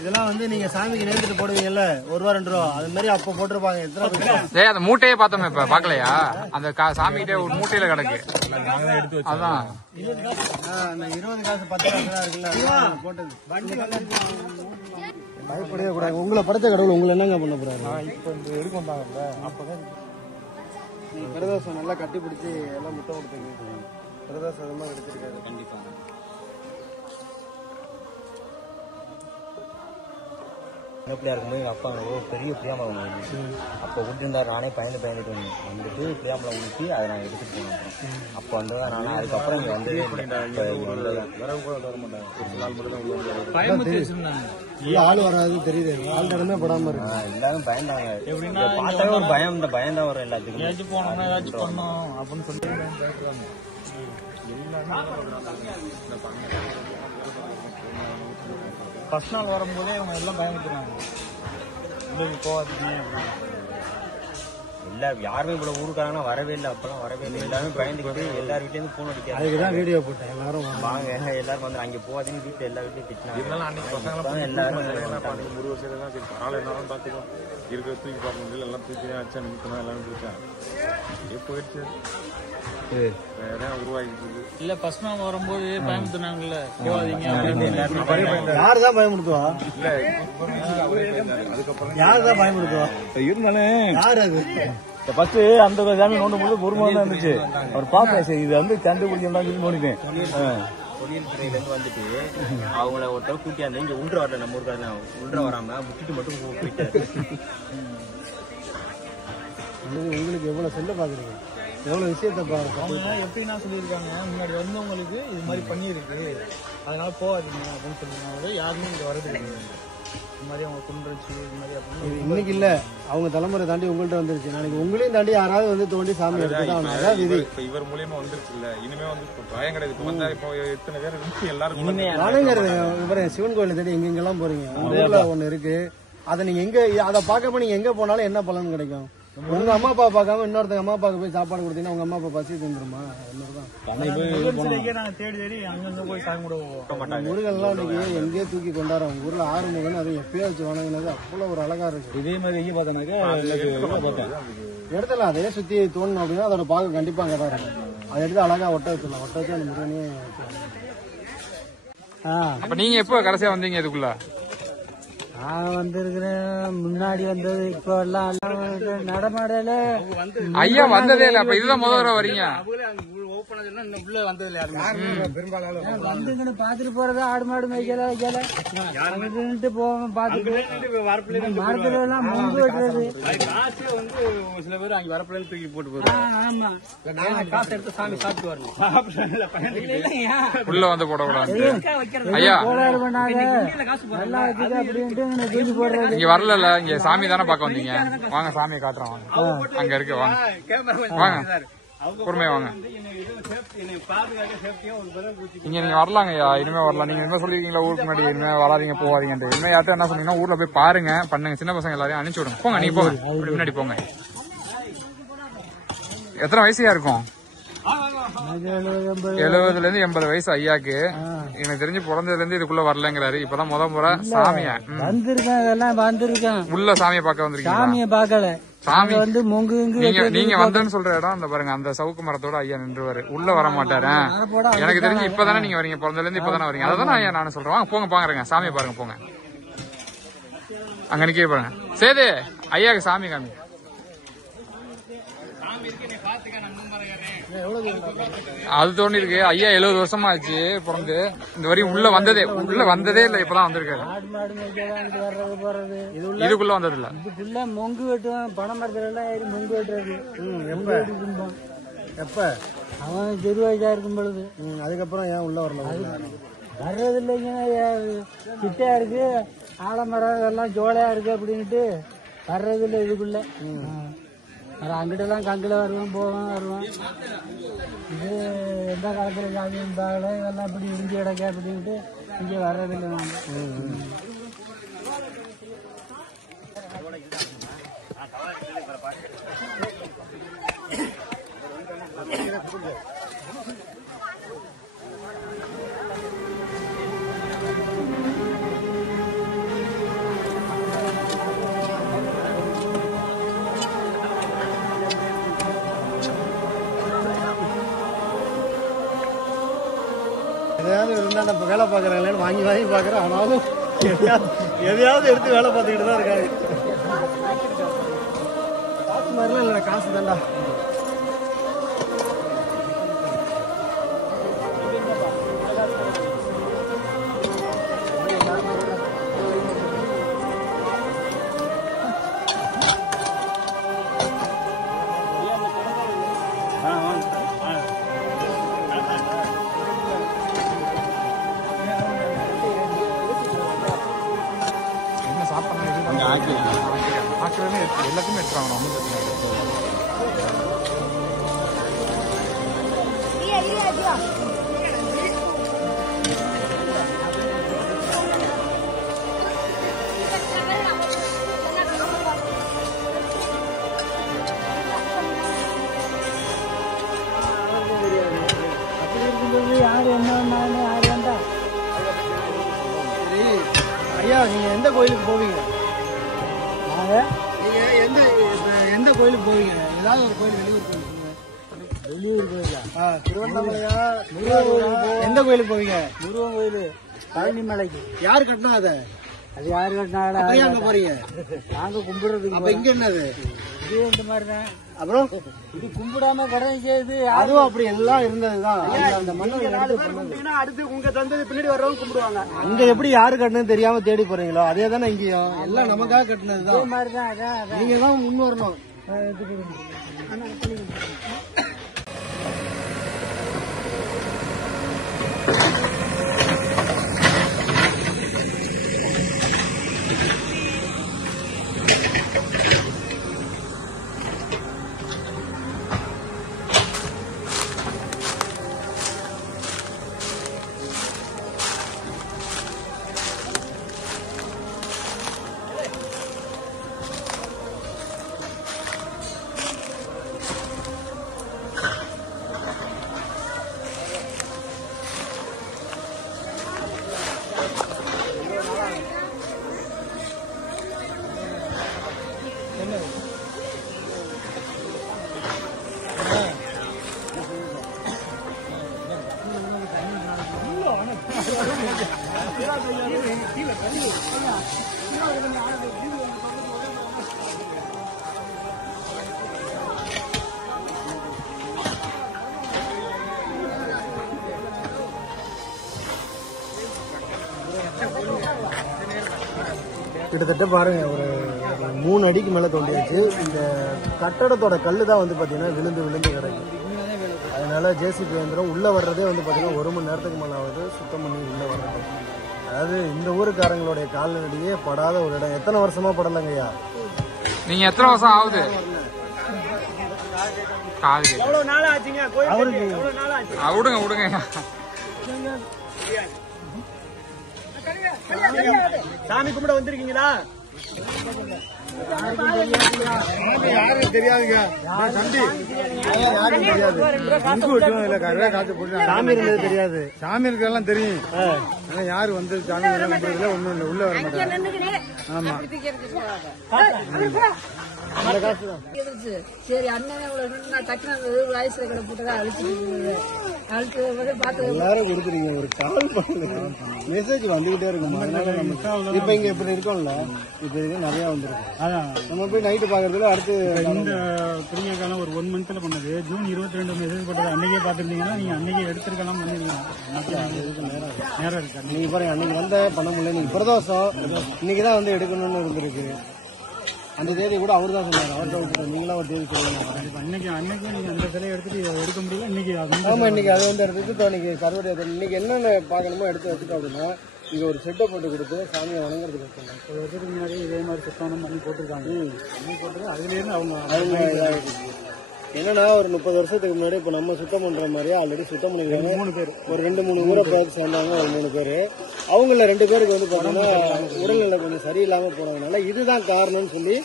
இதெல்லாம் வந்து நீங்க சாமிக்கு நேர்ந்துட்டு போடுவீங்கல்ல, 1 ரூபா 2 ரூபா, அது மாதிரி அப்ப போட்டிருப்பாங்க. எத்தனை ஏய் அந்த மூட்டையே பார்த்தோமே இப்ப பாக்கலையா? அந்த சாமிகிட்டே ஒரு மூட்டையில கிடக்கு. அதான் அந்த 20 காசு 10 காசு இருக்குல்ல போட்டது. பயப்படவே கூடாது. உங்களை படைத்த கடவுள் உங்களை என்னங்க பண்ண போறாரு? இப்ப இந்த எடுக்க வந்தாங்கல்ல, அப்பதான் பிரதோஷம் நல்லா கட்டி பிடிச்சி எல்லாம் முட்டை கொடுத்துருக்கு. பிரதோஷம் அது மாதிரி எடுத்திருக்காரு. கண்டிப்பா பிள்ளையா இருக்கும்போது எங்கள் அப்பா பெரிய பிரியாமலம் வந்துச்சு. அப்போ விட்டுருந்தாரு. நானே பயந்துட்டு வந்துட்டு பிரியாமலம் ஊற்றி அதை நான் எடுத்துட்டு போனேன். அப்போ வந்ததா நான் அதுக்கப்புறம் இங்கே வந்து ஆள் வராது தெரியுது. ஆள் இடமே படாம இருக்கு. எல்லாரும் பயந்தாங்க. பார்த்தாவே ஒரு பயம், இந்த பயம் தான் வரும் எல்லாத்துக்கும். அப்படின்னு சொல்லிட்டு ஃபர்ஸ்ட் நாள் வரும்போதே அவங்க எல்லாம் பயந்துக்கிறாங்க. யாருமே இவ்வளவு ஊருக்காரங்கன்னா வரவே இல்லை. அப்பெல்லாம் வரவே இல்லை. எல்லாரும் பயந்துக்கிட்டு எல்லார் வீட்லேருந்து போன் அடிக்காது. அதுக்குதான் வீடியோ போட்டேன். எல்லாரும் வாங்க எல்லாரும் வந்து அங்கே போகாதீங்கன்னு வீட்டில் எல்லா வீட்லையும் திட்டினாங்க. எல்லாரும் 1 வருஷம் தான் சரி பரவாயில்ல என்னாலும் பார்த்துக்கோ இருக்கிற தூக்கி பார்க்க முடியல. எல்லாம் தூக்கி தான் அச்சா நிற்கணும். எல்லாரும் பிடிச்சேன் போயிடுச்சு. வேற உருவாக்கிட்டு இல்ல ஃபர்ஸ்ட் நாள் வரும்போது பயமுறுத்துனாங்கல்ல, யாருதான் பயமுறுத்துவா? யாருதான் பயமுறுத்துவா? யாரு அது? ஃபர்ஸ்ட் அந்த சாமி நோண்டும் போது பொறுமை தான் இருந்துச்சு. அவர் பாப்பேன் சரி இது வந்து சண்டை குடிக்கலாம் சொல்லி நோண்டிட்டேன். தொழில் துறையிலேருந்து வந்துட்டு அவங்கள ஒருத்தர் கூட்டியாந்து இங்க உள்ள வரல. நம்ம ஊருக்கார உள்ள வராம விட்டுட்டு மட்டும் போயிட்டாரு. உங்களுக்கு எவ்வளவு செல்ல பாக்குறீங்க, எவ்வளவு விஷயத்த பாருங்க. எப்படின்னா சொல்லியிருக்காங்க, முன்னாடி வந்தவங்களுக்கு இது மாதிரி பண்ணியிருக்கு, அதனால போகாதீங்க அப்படின்னு சொல்லிருக்காங்க. யாருமே இங்க வரது கிடையாது. இது மாதிரி அவங்க குன்றச்சு இது மாதிரி அப்படின்னு இன்னைக்கு இல்ல, அவங்க தலைமுறை தாண்டி உங்கள்கிட்ட வந்துருச்சு. நாளைக்கு உங்களையும் தாண்டி யாராவது வந்து தோண்டி சாமி எடுத்துதான் விதி. இப்ப இவர் மூலியமா வந்துருச்சு இல்ல, இனிமே வந்து பயம் கிடையாது. இப்ப வந்தா இப்போ எத்தனை பேர் இருந்து எல்லாரும் இவரே சிவன் கோயில தேடி எங்கெங்கெல்லாம் போறீங்க. உங்க ஊர்ல ஒண்ணு இருக்கு, அதை நீங்க எங்க அதை பார்க்க நீங்க எங்க போனாலும் என்ன பலன் கிடைக்கும்? உங்க அம்மா அப்பா பார்க்காம இன்னொருத்தங்க அம்மா அப்பாவுக்கு போய் சாப்பாடு கொடுத்தீங்கன்னா உங்க அம்மா அப்பா பசி தந்துருமா? தேடி தேடி அங்கங்க போய் சாமி கூட முருகன்லாம் இன்னைக்கு எங்கேயோ தூக்கி கொண்டாடுறோம். உங்க ஊர்ல 6 முருகன், அது எப்பயோ வச்சு வணங்கினது அவ்வளவு ஒரு அழகா இருக்கு. இதே மாதிரி எங்க பார்த்தோன்னாக்கா இடத்துல அதே சுத்தி தோணும் அப்படின்னா அதோட பார்க்க கண்டிப்பா அங்கதான் இருக்கும். அதை எடுத்து அழகா ஒட்ட வச்சிடலாம். ஒட்ட வச்சு அந்த முருகனையே அப்ப நீங்க எப்போ கடைசியா வந்தீங்க இதுக்குள்ள? நான் வந்திருக்கிறேன் முன்னாடி வந்தது. இப்போ எல்லாம் நடமாடல ஐயா வந்ததே இல்ல. அப்ப இதுதான் முதல் தடவை வரீங்க? உள்ள வந்தது வந்துங்கன்னு பாத்துட்டு போறது. ஆடு மாடு மேய்க்கல வைக்கல அங்கிட்டு போவோம் பாத்துட்டு மரத்துல எல்லாம் முன்பு வெட்டுறது. காசு வந்து சில பேர் அங்க வரப்பிள்ளையில தூக்கி போட்டு போடுறாங்க. ஆமா காசு எடுத்து சாமி சாப்பிட்டு வரணும். உள்ள வந்து போடக்கூடாது ஐயா. நல்லா இருக்குது அப்படின்ட்டு தூக்கி போடுறது. இங்க வரல, இங்க சாமி தானே பாக்க வந்தீங்க. வாங்க சாமியை காட்டுறோம். வாங்க அங்க இருக்கு. வாங்க வாங்க பொறுமையா வாங்க. இங்க நீங்க வரலாங்க ஐயா. இனிமே வரலாம். நீங்க என்ன சொல்லிருக்கீங்களா ஊருக்கு முன்னாடி இனிமே வராதீங்க போவாதீங்கன்ட்டு. இனிமே யார்ட்ட என்ன சொன்னீங்கன்னா ஊர்ல போய் பாருங்க பண்ணுங்க. சின்ன பசங்க எல்லாரையும் அனுப்பிச்சு விடுங்க. போங்க நீங்க போங்க, முன்னாடி போங்க. எத்தனை வயசுயா இருக்கும்? 70 இருந்து 80 வயசு ஐயாக்கு. எனக்கு தெரிஞ்சு பிறந்ததுல இருந்து இதுக்குள்ள வரலங்கிறாரு. இப்பதான் முறை சாமிய வந்திருக்கேன். இதெல்லாம் வந்திருக்கேன். உள்ள சாமியை பார்க்க வந்திருக்கீங்க? சாமியை பார்க்கல. சாமி வந்து மொங்கு நீங்க வந்தேன்னு சொல்ற இடம் அந்த பாருங்க, அந்த சவுக்கு மரத்தோட ஐயா நின்றுவாரு. உள்ள வர மாட்டாரு. எனக்கு தெரிஞ்சு இப்பதானே நீங்க வரீங்க, பிறந்ததுல இருந்து இப்பதானே வரீங்க. அதான் ஐயா நானும் சொல்றேன். வாங்க போங்க பாருங்க சாமியை பாருங்க. போங்க அங்க நிக்க பாருங்க. சேது ஐயாக்கு சாமி காமி. அது தோண்டி இருக்கு. ஐயா 70 வருஷமா ஆச்சு பிறந்து. இந்த வரையும் உள்ள வந்ததே இல்ல. இப்பதான் வந்திருக்காரு. ஆடு மாடு மேய்க்கலாம், இங்க வர்றது போறது. இதுக்குள்ள வந்தது இல்ல. இதுக்குள்ள மொங்கு வெட்டுவான், பனை மரத்துல எல்லாம் ஏறி மொங்கு வெட்டுறது. எப்ப அவன் சிறுவயசா இருக்கும் பொழுது. அதுக்கப்புறம் ஏன் உள்ள வரல? வர்றது இல்லைங்க, கிட்டையா இருக்கு, ஆலமரம் எல்லாம் ஜோலையா இருக்கு அப்படின்ட்டு வர்றது இல்லை இதுக்குள்ள. அங்கிட்ட எல்லாம் கங்கில வருவான், வருவான். இது எந்த காலத்துல ஜாதியும் பாகல, இதெல்லாம் இப்படி இஞ்சி கிடக்க அப்படின்ட்டு இங்கே வர்றதில்லை நாங்கள். எதையாவது இருந்தால் நம்ம வேலை பார்க்குறாங்களேன்னு வாங்கி பார்க்குறேன். ஆனாலும் எதையாவது எடுத்து வேலை பார்த்துக்கிட்டு தான் இருக்காங்க. காசு மாதிரிலாம் இல்லை, காசு தாண்டா. எல்லாத்தையுமே எடுத்துறாங்க. யாரு என்ன யாரு வந்தா? ஐயா, நீங்க எந்த கோயிலுக்கு போவீங்க? நீங்க எந்த கோயிலுக்கு போவீங்க? ஏதாவது ஒரு கோயில், வெளியூர் கோயில். வெளியூர் கோயிலா? திருவண்ணாமலையா? எந்த கோயிலுக்கு போவீங்க? முருகன் கோயில், பழனி மலைக்கு. யாரு கட்டினா அதை? அது யாரு கட்டினாலும் அங்க போறீங்க? நாங்க கும்பிடுறதுக்கு. அப்ப இங்க என்னது? இது இந்த மாதிரிதான். அப்புறம் இது கும்பிடாம கடன் செய்யுது. அதுவும் அப்படி எல்லாம் இருந்ததுதான். அந்த மண்ணை அடுத்து உங்க தந்தது பின்னாடி வர்றவங்க கும்பிடுவாங்க. அங்க எப்படி யாரு கட்டினது தெரியாம தேடி போறீங்களோ அதே தானே இங்கேயும். எல்லாம் நமக்காக கட்டினதுதான். மாதிரிதான். அதான் நீங்க தான் முன் வரணும். கிட்டத்தட்ட பாருங்க, ஒரு 3 அடிக்கு மேல தோண்டியாச்சு. இந்த கட்டடத்தோட கல்லு தான் வந்து பாத்தீங்கன்னா விழுந்து விழுந்து கிடக்கு. அதனால ஜேசிபி இயந்திரம் உள்ள வர்றதே வந்து பாத்தீங்கன்னா 1 மணி நேரத்துக்கு மேல ஆகுது சுத்தம் பண்ணி உள்ள வர்றது. அதாவது இந்த ஊருக்காரங்களுடைய கால்நடையே படாத ஒரு இடம். எத்தனை வருஷமா படலங்கய்யா? நீங்க எத்தனை வருஷம் ஆகுது? விடுங்க விடுங்க. சாமி கும்பிட வந்திருக்கீங்களா? யாரும் தெரியாதுங்க. யாரும் தெரியாது. சாமி இருந்தது தெரியாது. சாமி இருக்கலாம் தெரியும். யாரு வந்து சாமி ஒண்ணும் இல்லை, உள்ள வர மாட்டாங்க. ஆமா. அந்த காசு தான். சரி அண்ணனே நான் டக்குனு வயசுல கடை போட்டுதான் அழிச்சு பார்த்து எல்லாரும் கொடுத்துருங்க. ஒரு கால் பண்ணுங்க, மெசேஜ் வந்துகிட்டே இருக்குமா? அதனால நம்ம இப்ப இங்க இப்படி இருக்கோம்ல, இப்ப இது நிறைய வந்துருக்கு. அதான் நம்ம போய் நைட்டு பாக்குறதுல அடுத்து இந்த குறுகிய காலம் ஒரு 1 மந்த்ல பண்ணது. ஜூன் 22 மெசேஜ் போட்டது அன்னைக்கே பாத்துருந்தீங்கன்னா நீங்க அன்னைக்கே எடுத்துருக்கலாம் பண்ணிருக்கலாம். நேரம் இருக்கு. நீங்க பாருங்க, அன்னைக்கு வந்த பண்ண முடியல. நீங்க பிரதோஷம் இன்னைக்குதான் வந்து எடுக்கணும்னு இருந்திருக்கு. அந்த தேதி கூட அவரு தான் சொன்னாரு. அவர்கிட்ட விட்டுட்டு நீங்களா ஒரு தேதி சொல்லுங்க. அன்னைக்கு நீங்க அந்த சிலையை எடுத்துட்டு எடுக்க முடியல. இன்னைக்கு ஆமா, இன்னைக்கு அதை வந்து எடுத்துட்டு இன்னைக்கு கருவறை இன்னைக்கு என்னென்ன பார்க்கணுமோ எடுத்து வச்சுட்டோம் அப்படின்னா இங்க ஒரு செட்டை போட்டு கொடுத்து சாமியை வணங்குறதுக்கு வச்சுருந்தாங்க. ஒரு வருஷத்துக்கு முன்னாடி இதே மாதிரி சுத்தம் பண்ணி போட்டிருக்காங்க. போட்டு அதுல இருந்து அவங்க இதாகிடுச்சு. என்னன்னா ஒரு 30 வருஷத்துக்கு முன்னாடி இப்ப நம்ம சுத்தம் பண்ற மாதிரியே ஆல்ரெடி சுத்தம் பண்ணிருக்காங்க 3 பேர். ஒரு 2-3 ஊரை பார்த்து சேர்ந்தாங்க. ஒரு 3 பேரு. அவங்கள 2 பேருக்கு வந்து பாத்தீங்கன்னா உடல்நிலை கொஞ்சம் சரியில்லாம போனதுனால இதுதான் காரணம்னு சொல்லி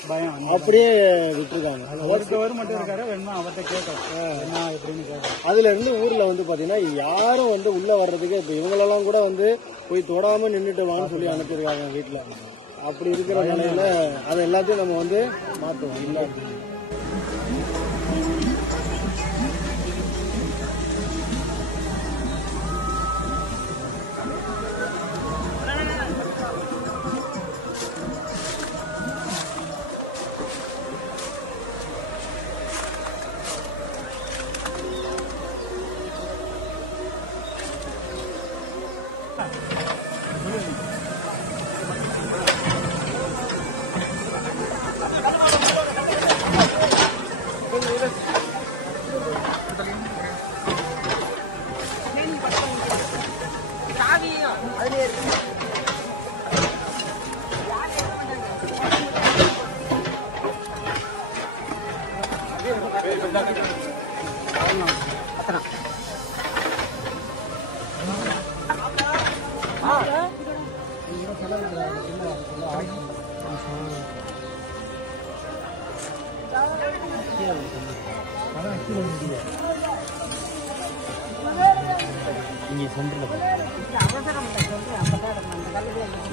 அப்படியே விட்டுருக்காங்க. அவர் மட்டும் இருக்காரு, வேணுமா அவர்கிட்ட கேட்கலாம் எப்படின்னு கேட்கலாம். அதுல இருந்து ஊர்ல வந்து பாத்தீங்கன்னா யாரும் வந்து உள்ள வர்றதுக்கு இப்ப இவங்களெல்லாம் கூட வந்து போய் தொடாம நின்றுட்டு வான்னு சொல்லி அனுப்பிச்சிருக்காங்க வீட்டுல. அப்படி இருக்கிற நிலையில அதை எல்லாத்தையும் நம்ம வந்து மாற்றுவோம். இல்ல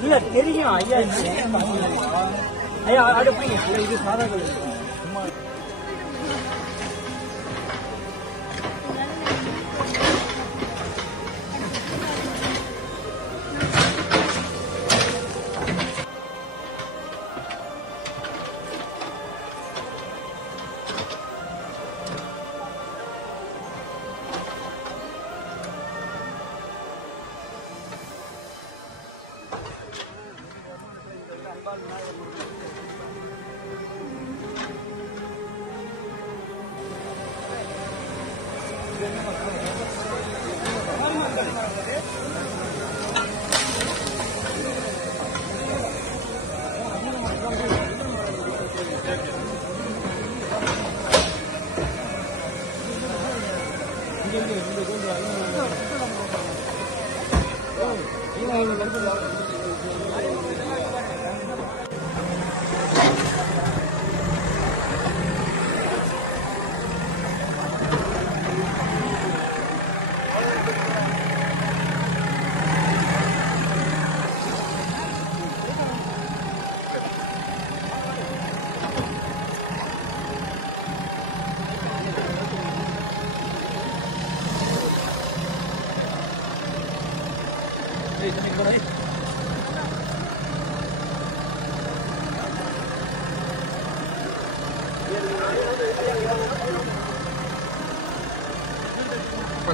இல்ல தெரியும் ஐயா. ஐயா அடுப்பீங்க இது சாதா சும்மா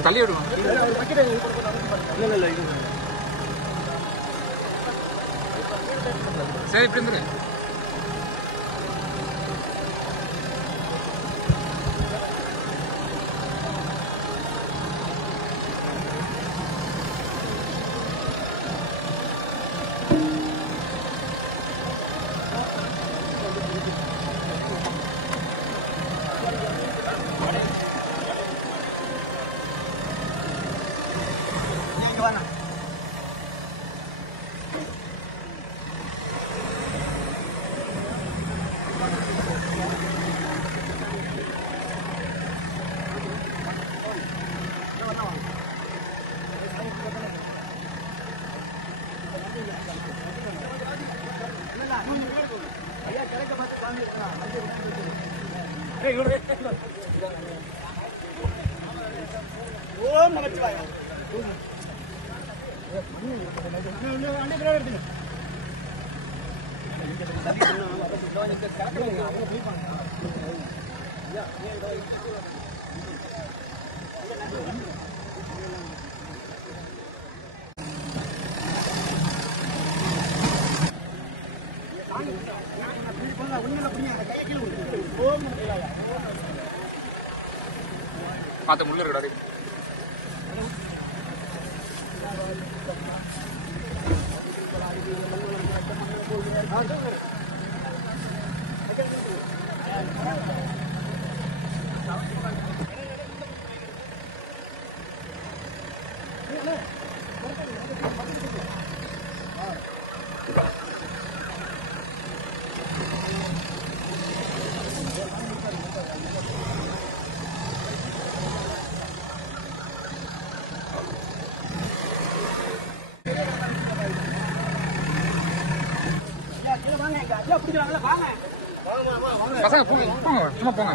தள்ளி விடுவோம். சரி இப்படி இருந்துரு. ஐயா கிழக்க பார்த்து பார்த்து முள்ளு இருக்கா பசங்க போங்க சும்மா போங்க.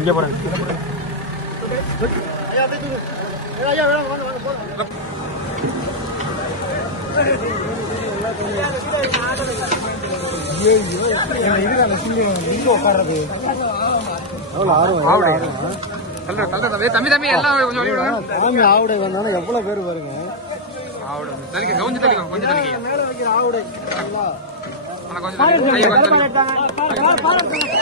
இங்க போறேன். தம்பி தம்பி எல்லாம் கொஞ்சம் வழி விடுங்க. சாமி ஆவுடை வந்தாலும் எவ்வளவு பேர் வருங்க. ஆவுடை தலிக்க கொஞ்சம் தலிக்க கொஞ்சம் தலிக்க. மேல வைக்கிற ஆவுடை ஆனா கொஞ்சம் தலிக்க. ஐயா கொஞ்சம் தலிக்க.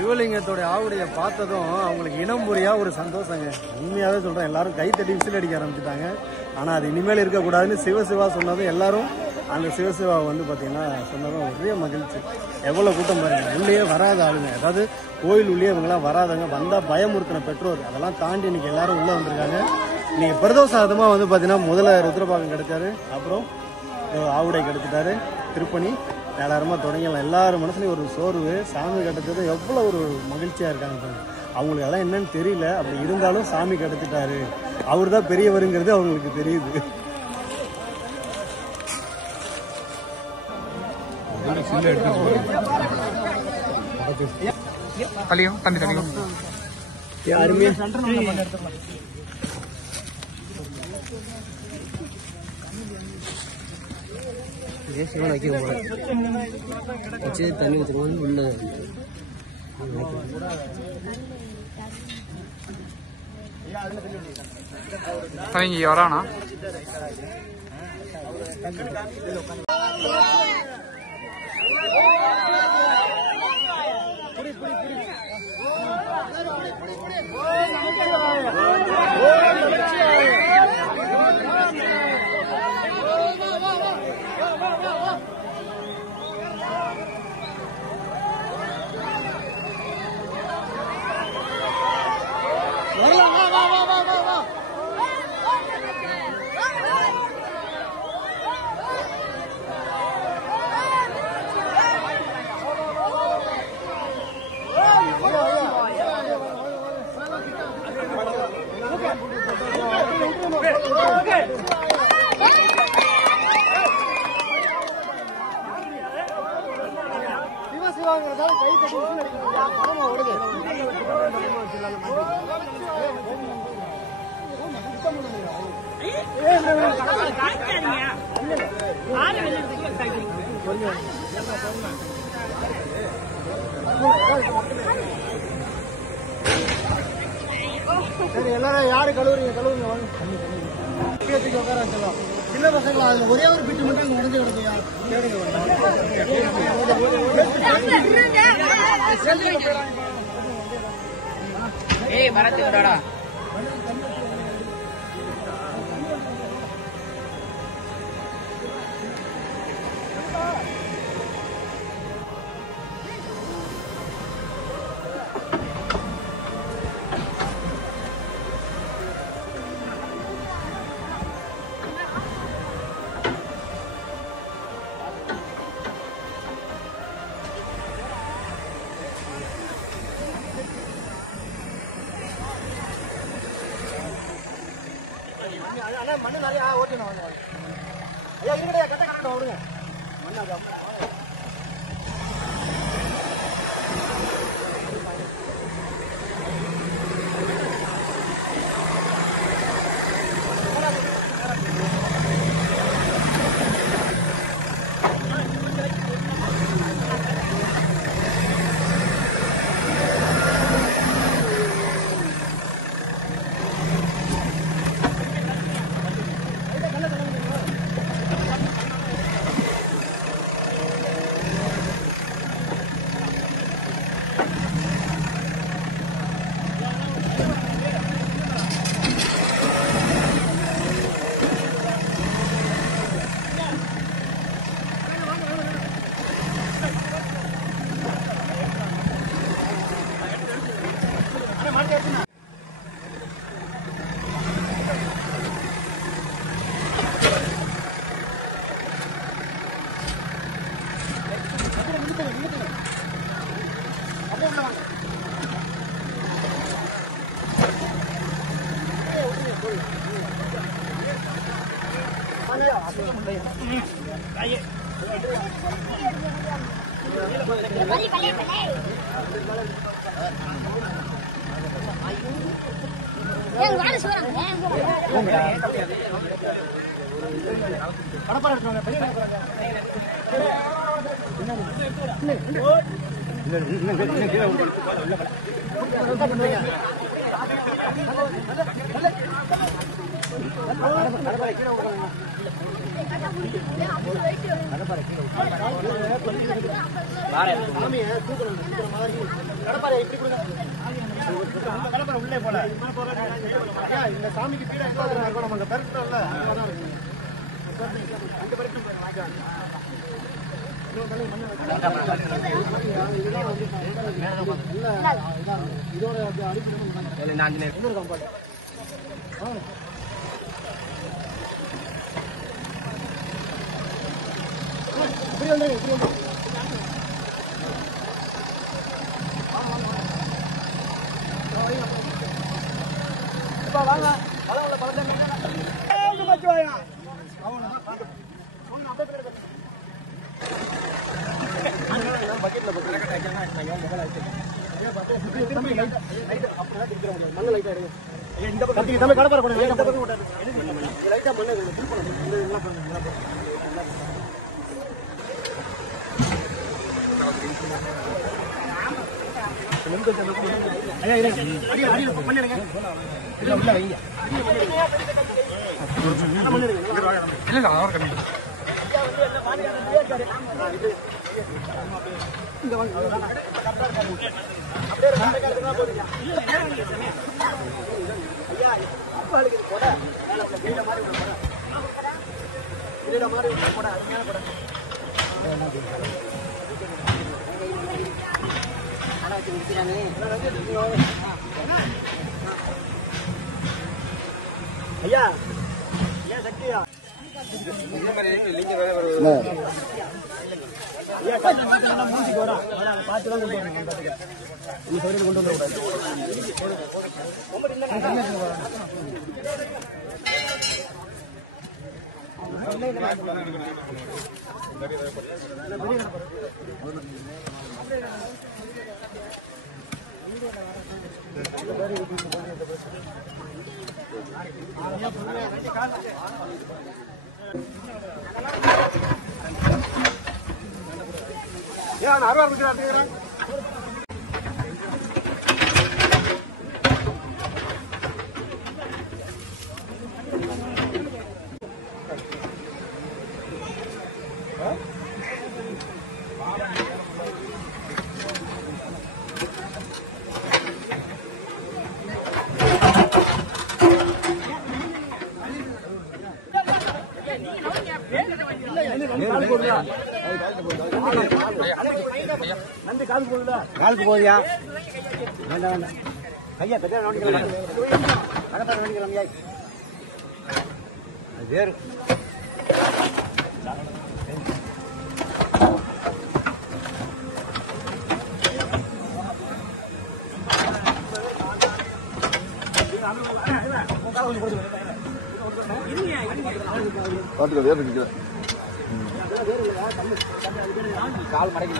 சிவலிங்கத்தோட ஆவுடைய பார்த்ததும் அவங்களுக்கு இனம் புரியா ஒரு சந்தோஷங்க. உண்மையாவே சொல்றேன், எல்லாரும் கை தட்டி விசில் அடிக்க ஆரம்பிச்சுட்டாங்க. ஆனா அது இனிமேல் இருக்கக்கூடாதுன்னு சிவசிவா சொன்னதும் எல்லாரும் அந்த சிவசிவா வந்து பாத்தீங்கன்னா சொன்னதும் ஒரே மகிழ்ச்சி. எவ்வளவு கூட்டம் பாருங்க. உள்ளே வராத ஆளுங்க, அதாவது கோயில் உள்ளே இவங்கெல்லாம் வராதவங்க, வந்தா பயமுறுத்தின பெற்றோர், அதெல்லாம் தாண்டி இன்னைக்கு எல்லாரும் உள்ள வந்திருக்காங்க. இன்னைக்கு பிரதோஷாதமா வந்து பாத்தீங்கன்னா முதல்ல ருத்ரபாகம் கிடைச்சாரு, அப்புறம் ஆவுடை கிடைச்சிட்டாரு, திருப்பணி ஏழாயிரமா தொடங்கலாம். எல்லாரும் மனசுலயும் ஒரு சோர்வு, சாமி கிடைச்சது எவ்வளவு ஒரு மகிழ்ச்சியா இருக்காங்க. அவங்களுக்கு எல்லாம் என்னன்னு தெரியல, அப்படி இருந்தாலும் சாமி கிடைச்சிட்டாரு, அவர் தான் பெரியவருங்கிறது அவங்களுக்கு தெரியுது. தலியும் தம்பி தலியும் யாருமே சிவன் வைக்க வச்சு தண்ணி ஊற்றுக்கணும் உள்ள தனிங்க வரானா சரி எல்லாரும் யாரு கழுவுறீங்க வாங்க. உட்கார வச்சலாம். சின்ன பசங்களா அதுல ஒரே ஒரு பிட்டு மட்டும் அங்க உடஞ்சு கிடக்குயா. ஏய் மரத்து விடாடா. மண்ணு நிறைய ஓட்டணும். ஐயா இருங்கடா கட்ட கட்ட விடுங்க. மண்ணு உள்ளே போல இந்த சாமிக்கு பீடா நம்ம பெருசுல இதோட வாங்க ஐயா ஏன் சக்தியா மூஞ்சிக்கு வரும் பார்த்து தான் கொண்டு வரணும். நீ சொல்றது கொண்டு வந்து காலுக்கு போதியா வேண்டாம் வேண்டாம் ஐயா பெரிய நோண்டிக்கலாம் அகத்தான் நோண்டிக்கலாம் ஐயா அது வேறு கால் மடக்கி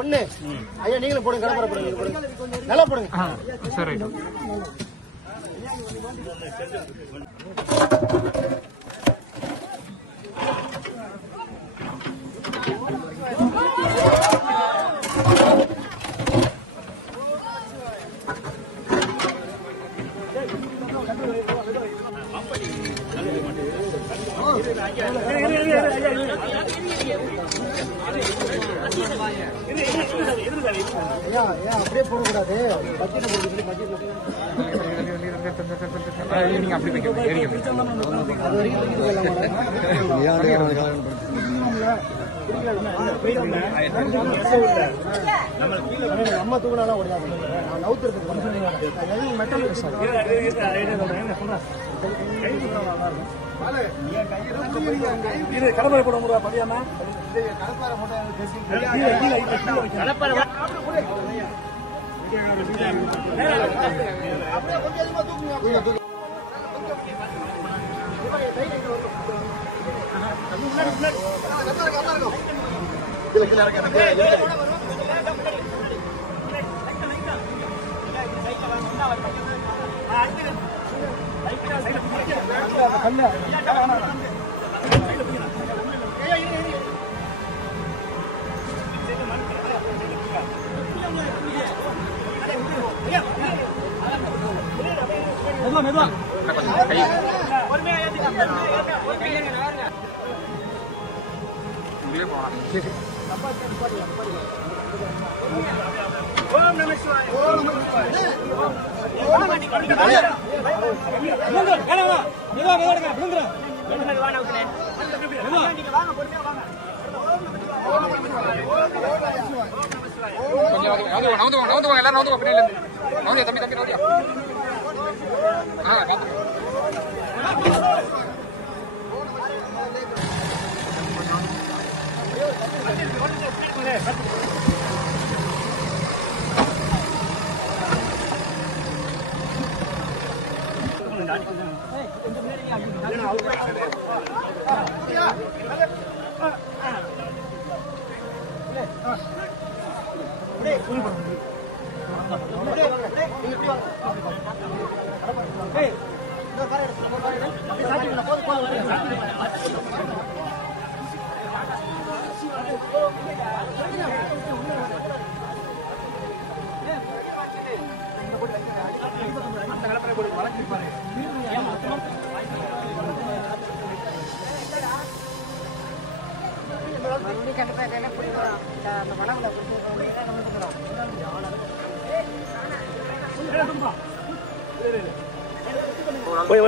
ஒண்ணு ஐயா நீங்களும் போடுங்க கடப்பாறை போடுங்க நல்லா போடுங்க சரி அப்படியே போடக்கூடாது நீங்க அப்படி அம்மா தூக்கினாலும் ஓடியாது நான் நவுத்துறதுக்கு மெட்டல் கடப்பாறை போட முடியாது பதியாம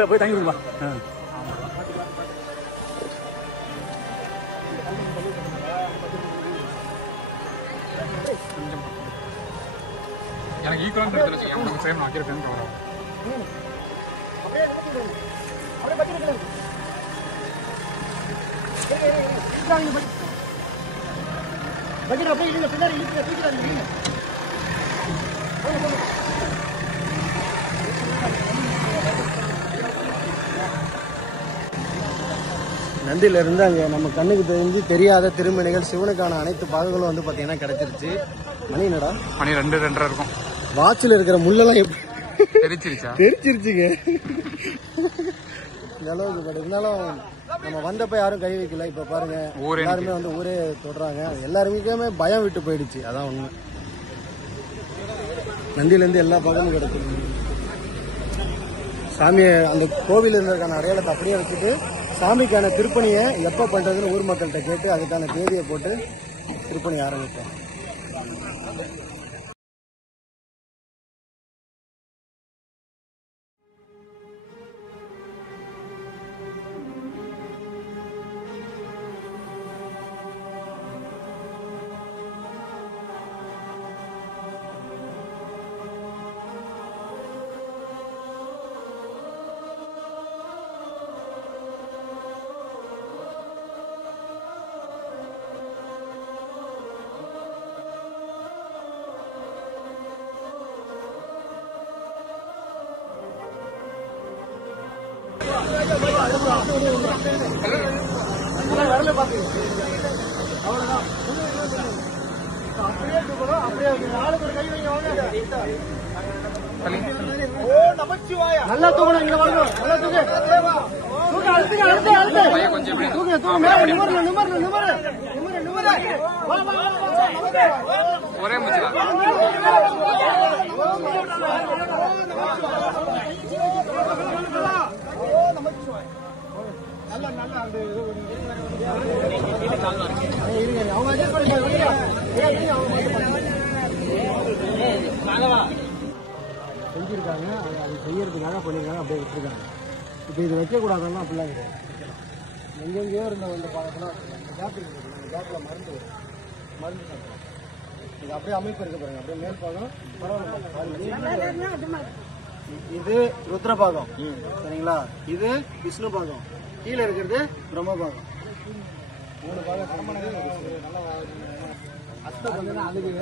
போய் தங்கி எனக்கு ஈக்குவலான இடத்துல உங்களுக்கு சேம் ஆக்கியிருக்கேன்னு தோணும். நந்தியில இருந்து அங்க நம்ம கண்ணுக்கு தெரியாத திருமணிகள் சிவனுக்கான அனைத்து பாகங்களும் வந்து பாத்தீங்கன்னா கிடைச்சிருச்சு. மணி என்னடா? மணி 2:30 இருக்கும். வாட்சில் இருக்கிற முள்ளெல்லாம் தெரிச்சிருச்சா? தெரிச்சிருச்சுங்க. அந்த அளவுக்கு. பட் இருந்தாலும் நம்ம வந்தப்ப யாரும் கை வைக்கல. இப்ப பாருங்க எல்லாருமே வந்து ஊரே தொடுறாங்க. எல்லாருமே பயம் விட்டு போயிடுச்சு. அதான் உண்மை. நந்தியில இருந்து எல்லா பக்கமும் கிடைக்குது. சாமியை அந்த கோவில் இருந்ததுக்கான அடையாளத்தை அப்படியே வச்சுட்டு சாமிக்கான திருப்பணியை எப்ப பண்றதுன்னு ஊர் மக்கள்கிட்ட கேட்டு அதுக்கான தேதியை போட்டு திருப்பணி ஆரம்பிப்போம். நல்லா தூக்கணும். இங்க வரணும். நல்லா தூக்கு. தூக்கு. அடுத்து அடுத்து அடுத்து தூக்கு. தூக்கு. மேல நிமிர்ந்து நிமிர்ந்து நிமிர்ந்து நிமிர்ந்து நிமிர்ந்து. வா வா வா. ஒரே முச்சா. நல்லா நல்லா அந்த இருங்க. அவங்க அட்ஜஸ்ட் பண்ணிட்டாங்க. செஞ்சிருக்காங்க. அது செய்யறதுக்காக பண்ணிருக்காங்க. அப்படியே விட்டுருக்காங்க. இப்போ இது வைக்கக்கூடாதுன்னா அப்படிலாம் கிடையாது. எங்கெங்கேயோ இருந்த வந்து பார்க்கலாம் கேப்பில் மருந்து சாப்பிடும். இது அப்படியே அமைப்பு இருக்க பாருங்க. அப்படியே மேல் பாகம் பரவாயில்ல. இது ருத்ரபாகம் சரிங்களா. இது விஷ்ணு பாகம். கீழே இருக்கிறது பிரம்ம பாகம். 3 பாகம் நல்லா அஸ்த பண்ணா அதுக்கு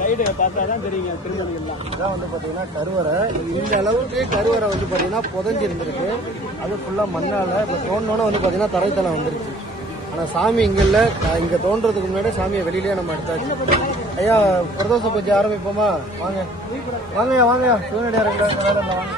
சைடு பார்த்தாதான் தெரியுங்க திருமணிகள்லாம். இதான் வந்து பார்த்தீங்கன்னா கருவறை. இந்த அளவுக்கு கருவறை வந்து பார்த்தீங்கன்னா புதஞ்சி இருந்திருக்கு. அது ஃபுல்லாக மண்ணால் இப்போ தோணுனோன்னு வந்து பார்த்தீங்கன்னா தரைத்தளம் வந்துருச்சு. ஆனால் சாமி இங்கே இல்லை. இங்கே தோன்றதுக்கு முன்னாடி சாமியை வெளியிலேயே நம்ம எடுத்தாச்சு. ஐயா பிரதோஷ பூஜை ஆரம்பிப்போமா? வாங்க வாங்கய்யா வாங்கய்யா. சிவனடியார் வாங்க.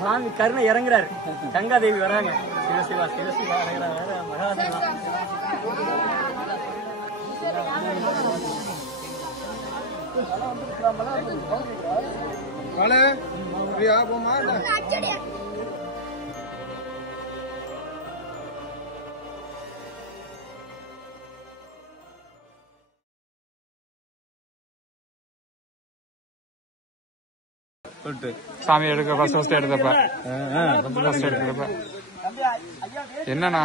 சாமி கருணை இறங்குறாரு. கங்காதேவி வராங்க. சிவசிவா சிவசிவா இறங்குறாங்க. மகாசிவா சாமி எடுக்க ஃபர்ஸ்ட் எடுத்தப்ப என்னன்னா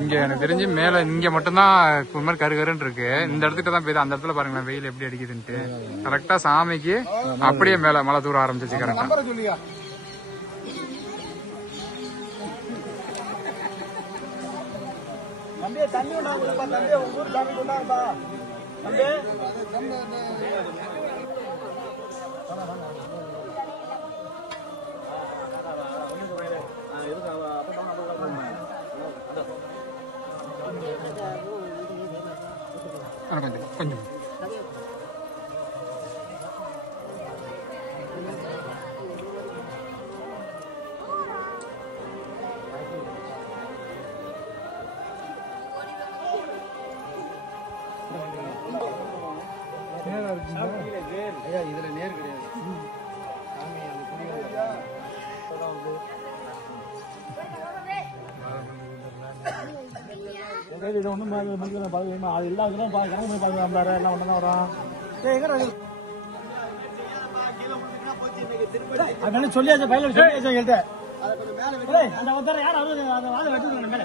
இங்க எனக்கு தெரிஞ்சு மேல இங்க மட்டும்தான் ஒரு மாதிரி கருகருன்னு இருக்கு. இந்த இடத்துக்கு தான் போய் அந்த இடத்துல பாருங்களேன் வெயில் எப்படி அடிக்குதுன்ட்டு. கரெக்டா சாமிக்கு அப்படியே மேல மழை தூர ஆரம்பிச்சிச்சு. கரெக்டா கொஞ்சம் இதுல நேர் கிடையாது. இது ஒன்றும் அது இல்லாதெல்லாம் கணக்கு பார்க்கலாம் எல்லாம் ஒன்று தான் வரும். அதனால சொல்லியாச்சு பயில சொல்லியாச்சு என்கிட்ட. அந்த ஒருத்தர் யார் அந்த வாழை வெட்டுங்க மேல.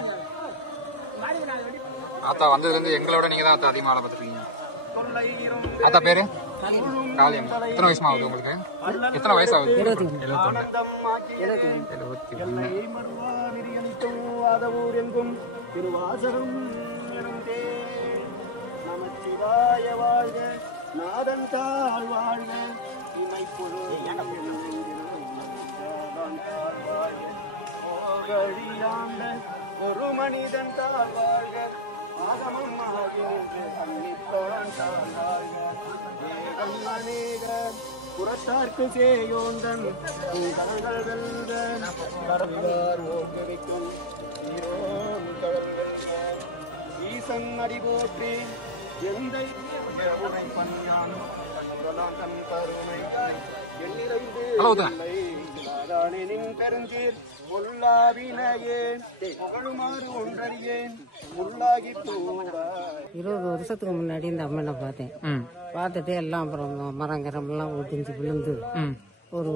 ஆத்தா வந்ததுலேருந்து எங்களோட நீங்கள் தான் ஆத்தா அதிகமாக வேலை பார்த்துருக்கீங்க. ஆத்தா பேரு காளியம்மா. எத்தனை வயசுமா ஆகுது உங்களுக்கு? எத்தனை வயசு ஆகுது? 71. திருவாசகம் நமச்சிவாய வாழ்க நாதன் தாழ் வாழ்க இமைப்பொருளாண்ட ஒரு மனிதன் தாழ் வாழ்க ஆகமம் அநேக புறத்தார்க்கு சேயோந்தன் கடல்கள் வெல்க கடல்கார் ஓக்கரிக்கும் ஈசன் அடி போற்றி எந்தை பஞ்சான் கருணை எண்ணிறைந்து பெருந்தீர் பொல்லாவினையேன் புகழுமாறு ஒன்றறியேன் உள்ளாகி 20 வருஷத்துக்கு முன்னாடி இந்த அம்மனை பார்த்தேன். பார்த்துட்டு எல்லாம் அப்புறம் மரங்கரம்லாம் ஒடிஞ்சு விழுந்து ஒரு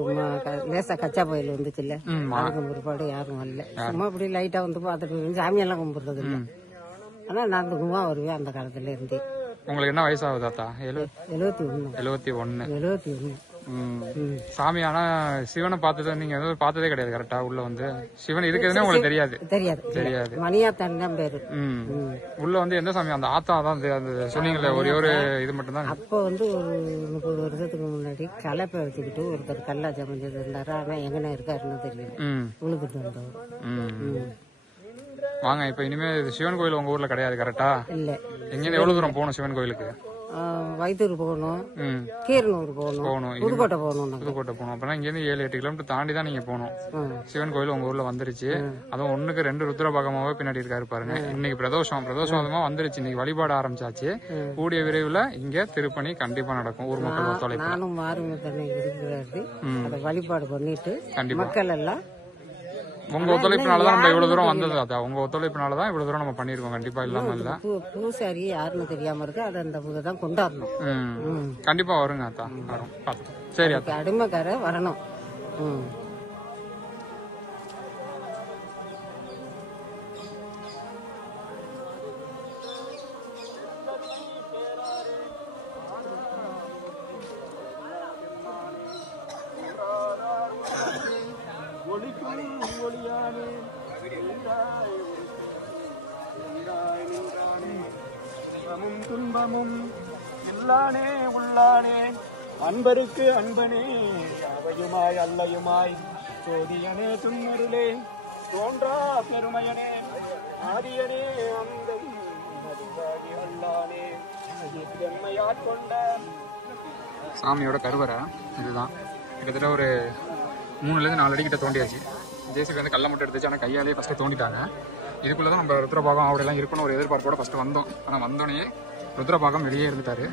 லேசா கச்சா பயில் வந்துச்சுல்ல, அதுக்கு பிற்பாடு யாரும் வரல. சும்மா இப்படி லைட்டா வந்து பார்த்துட்டு சாமியெல்லாம் கும்பிடுறது இல்லை. ஆனா நடந்துக்குமா வருவேன் அந்த காலத்துல இருந்து. உங்களுக்கு என்ன வயசு ஆகுது தாத்தா? 71. சாமி ஆனா சிவனை பார்த்தது நீங்க எதுவும் பார்த்ததே கிடையாது கரெக்டா? உள்ள வந்து சிவன் இருக்குதுன்னு உங்களுக்கு தெரியாது. மணியா தான் பேரு. உள்ள வந்து எந்த சாமி? அந்த ஆத்தா தான் அந்த சொன்னீங்களே ஒரே ஒரு இது மட்டும் தான். அப்ப வந்து ஒரு 30 வருஷத்துக்கு முன்னாடி கலப்பை வச்சுக்கிட்டு ஒருத்தர் கல்லா சமைஞ்சது இருந்தாரு. ஆனா எங்கன இருக்காருன்னு தெரியல, உழுதுட்டு வந்தவர். வாங்க இப்ப இனிமே சிவன் கோயில் உங்க ஊர்ல கிடையாது கரெக்டா? இல்ல. எங்க எவ்வளவு தூரம் போகணும் சிவன் கோயிலுக்கு? வைத்தூர் போகணும், கீரனூர் போகணும், புதுக்கோட்டை போகணும். அப்படின்னா இங்க இருந்து 7-8 கிலோமீட்டர் தாண்டி தான் நீங்க போகணும். சிவன் கோயில் உங்க ஊர்ல வந்துருச்சு. அதுவும் 1க்கு 2 ருத்ரபாகமாவே பின்னாடி இருக்காரு பாருங்க. இன்னைக்கு பிரதோஷமா வந்துருச்சு. இன்னைக்கு வழிபாடு ஆரம்பிச்சாச்சு. கூடிய விரைவில் இங்க திருப்பணி கண்டிப்பா நடக்கும். ஊர் மக்கள் ஒத்துழைப்பு. நானும் மாறுங்க தன்னை இருக்கிறாரு. அதை வழிபாடு பண்ணிட்டு மக்கள் எல்லாம் உங்க ஒத்துழைப்புனாலதான் நம்ம இவ்வளவு தூரம் வந்தது. அதான் உங்க ஒத்துழைப்புனாலதான் இவ்வளவு தூரம் நம்ம பண்ணிருக்கோம். கண்டிப்பா இல்லாம இல்ல. பூசாரி யாருன்னு தெரியாம இருக்கு. அதை அந்த தான் கொண்டாடணும். கண்டிப்பா வருங்க அத்தா, வரும். சரி அத்தா, அடிமைக்கார வரணும். துன்பமும் இல்லானே உள்ளானே அன்பருக்கு அன்பனே அவையுமாய் அல்லையுமாய் சோதியனே துன்னருளே தோன்றா பெருமையனே ஆதியனே அந்தம் அல்லானே எம்மையாட்கொண்ட சாமியோட கருவறை இதுதான். கிட்டத்தட்ட ஒரு 3-4 அடி கிட்ட தோண்டியாச்சு. ஜேசிபி வந்து கல்லை மட்டும் எடுத்துச்சு. ஆனால் கையாலே ஃபஸ்ட்டு தோண்டிட்டாங்க. இதுக்குள்ளதான் நம்ம ருத்ரபாகம் அவரெல்லாம் இருக்கணும் ஒரு எதிர்பார்ப்போட ஃபர்ஸ்ட் வந்தோம். ஆனால் வந்தோடனே ருத்ரபாகம் வெளியே இருந்துட்டாரு.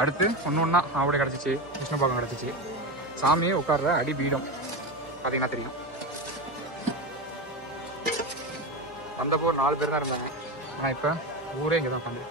அடுத்து ஒன்று ஆவடை கிடச்சிச்சு, விஷ்ணுபாகம் கிடச்சிச்சு. சாமியை உட்கார்ற அடி பீடம் பார்த்தீங்கன்னா தெரியும். வந்தப்போ 4 பேர் தான் இருந்தாங்க. ஆனால் இப்போ ஊரே இங்கே தான் உட்காந்து.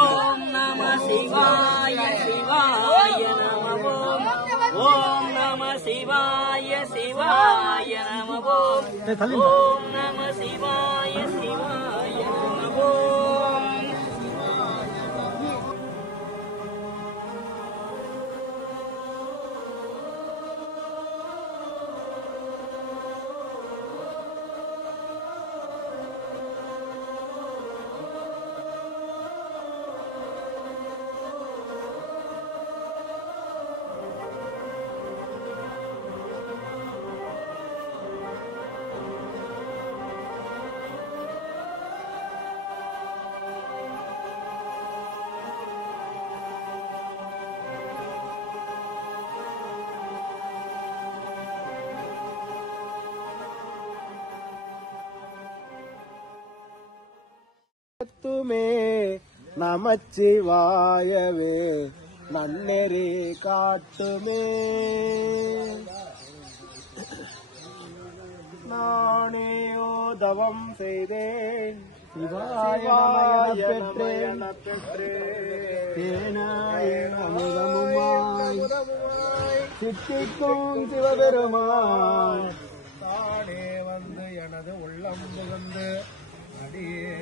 ஓம் நம சிவாய சிவாய நம ஓம் நம சிவாய சிவாய நம ஓம் நம சிவாய சிவாய நம நமச்சிவாயவே நன்னெறி காட்டுமே நானே ஓதவம் செய்தேன் சிவாய பெற்றேன் அமுதமுமாய் சித்திக்கும் சிவபெருமான் தானே வந்து எனது உள்ளம் புகுந்து அடியே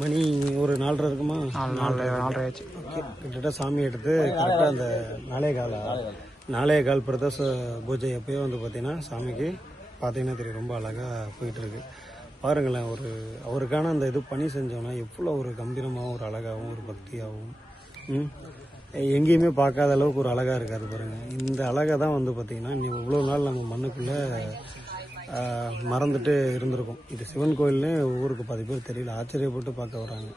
மணி ஒரு 4:30 இருக்குமா? 4:30 ஆச்சு. கிட்டத்தட்ட சாமி எடுத்து கரெக்டாக அந்த 4:15 பிரதோஷ பூஜை எப்பயோ வந்து பார்த்தீங்கன்னா சாமிக்கு பார்த்தீங்கன்னா தெரியும் ரொம்ப அழகாக போயிட்டுருக்கு. பாருங்களேன், அவருக்கான அந்த இது பணி செஞ்சோன்னா எவ்வளோ ஒரு கம்பீரமாகவும் ஒரு அழகாகவும் ஒரு பக்தியாகவும் எங்கேயுமே பார்க்காத அளவுக்கு ஒரு அழகாக இருக்காது பாருங்கள். இந்த அழகை தான் வந்து பார்த்திங்கன்னா இவ்வளோ நாள் நம்ம மண்ணுக்குள்ளே மறந்துட்டு இருந்திருக்கோம். இது சிவன் கோயில்னு ஊருக்கு பாதி பேர் தெரியல, ஆச்சரியப்பட்டு பார்க்க வராங்க.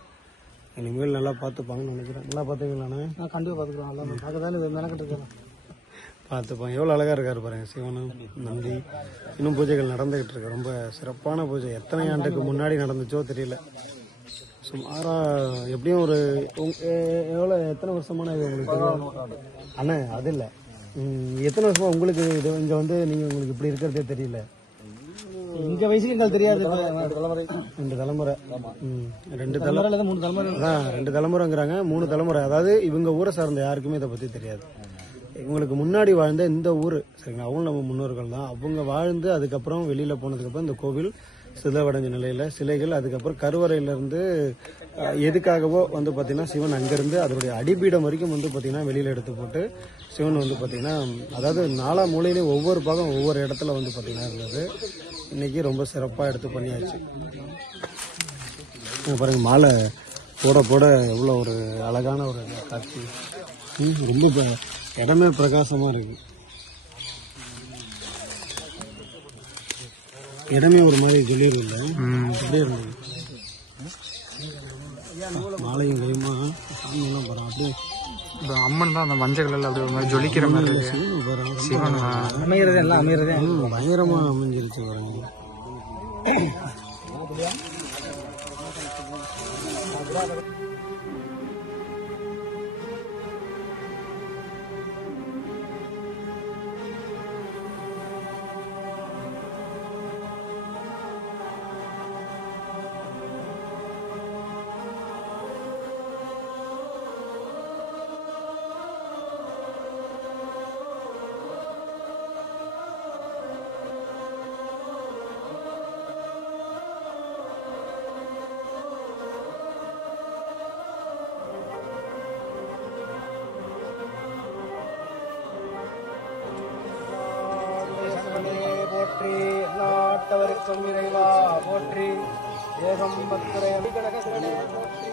இனிமேல் நல்லா பார்த்துப்பாங்கன்னு நினைக்கிறேன். நல்லா பார்த்துக்கலாண்ணே? கண்டிப்பாக பார்த்துக்கலாம். நல்லா பார்க்க தானே மெனக்கிட்டு இருக்கலாம். பார்த்துப்பாங்க. எவ்வளோ அழகாக இருக்காரு பாருங்க சிவனும் நந்தி. இன்னும் பூஜைகள் நடந்துகிட்டு இருக்கு. ரொம்ப சிறப்பான பூஜை. எத்தனை ஆண்டுக்கு முன்னாடி நடந்துச்சோ தெரியல. சுமாராக எப்படியும் ஒரு எத்தனை வருஷமான இது உங்களுக்கு அண்ணா? அது இல்லை, எத்தனை வருஷமா உங்களுக்கு இது இங்கே வந்து நீங்கள் உங்களுக்கு இப்படி இருக்கிறதே தெரியல? இந்த வயசுக்கு எங்களுக்கு தெரியாது. 2 தலைமுறை. 2 தலைமுறை 3 தலைமுறை தான். 2 தலைமுறைங்கிறாங்க, 3 தலைமுறை. அதாவது இவங்க ஊரை சார்ந்த யாருக்குமே இதை பற்றி தெரியாது. இவங்களுக்கு முன்னாடி வாழ்ந்த இந்த ஊர் சரிங்களா, அவங்க நம்ம முன்னோர்கள் தான். அவங்க வாழ்ந்து அதுக்கப்புறம் வெளியில் போனதுக்கப்புறம் இந்த கோவில் சிதவடைஞ்ச நிலையில் சிலைகள், அதுக்கப்புறம் கருவறையிலேருந்து எதுக்காகவோ வந்து பார்த்திங்கன்னா சிவன் அங்கேருந்து அதனுடைய அடிப்பீடம் வரைக்கும் வந்து பார்த்திங்கன்னா வெளியில் எடுத்து போட்டு சிவன் வந்து பார்த்திங்கன்னா அதாவது 4 மூலையிலையும் ஒவ்வொரு பாகம் ஒவ்வொரு இடத்துல வந்து பார்த்திங்கன்னா இருந்தது. இன்றைக்கி ரொம்ப சிறப்பாக எடுத்து பண்ணியாச்சு. பாருங்கள், மாலை போட எவ்வளோ ஒரு அழகான ஒரு காட்சி. ரொம்ப இடமே பிரகாசமாக இருக்கு. இடமே ஒரு மாதிரி ஜொலியும் இல்லை, அப்படியே இருந்தது. மாலையும் கைமா சாமியெல்லாம் போகிறான். அப்படியே அம்மன் தான் அந்த மஞ்சள் கலர்ல அப்படியே ஒரு மாதிரி ஜொலிக்கிற மாதிரி இருக்கு. சிவன் அமைகிறது எல்லாம் அமைகிறதே பயங்கரமா அமைஞ்சிருச்சு பாருங்க. போற்றி, நாட்டவருக்கும் இறைவா போற்றி, ஏகம் பக்தரை அடிக்கடகே போற்றி.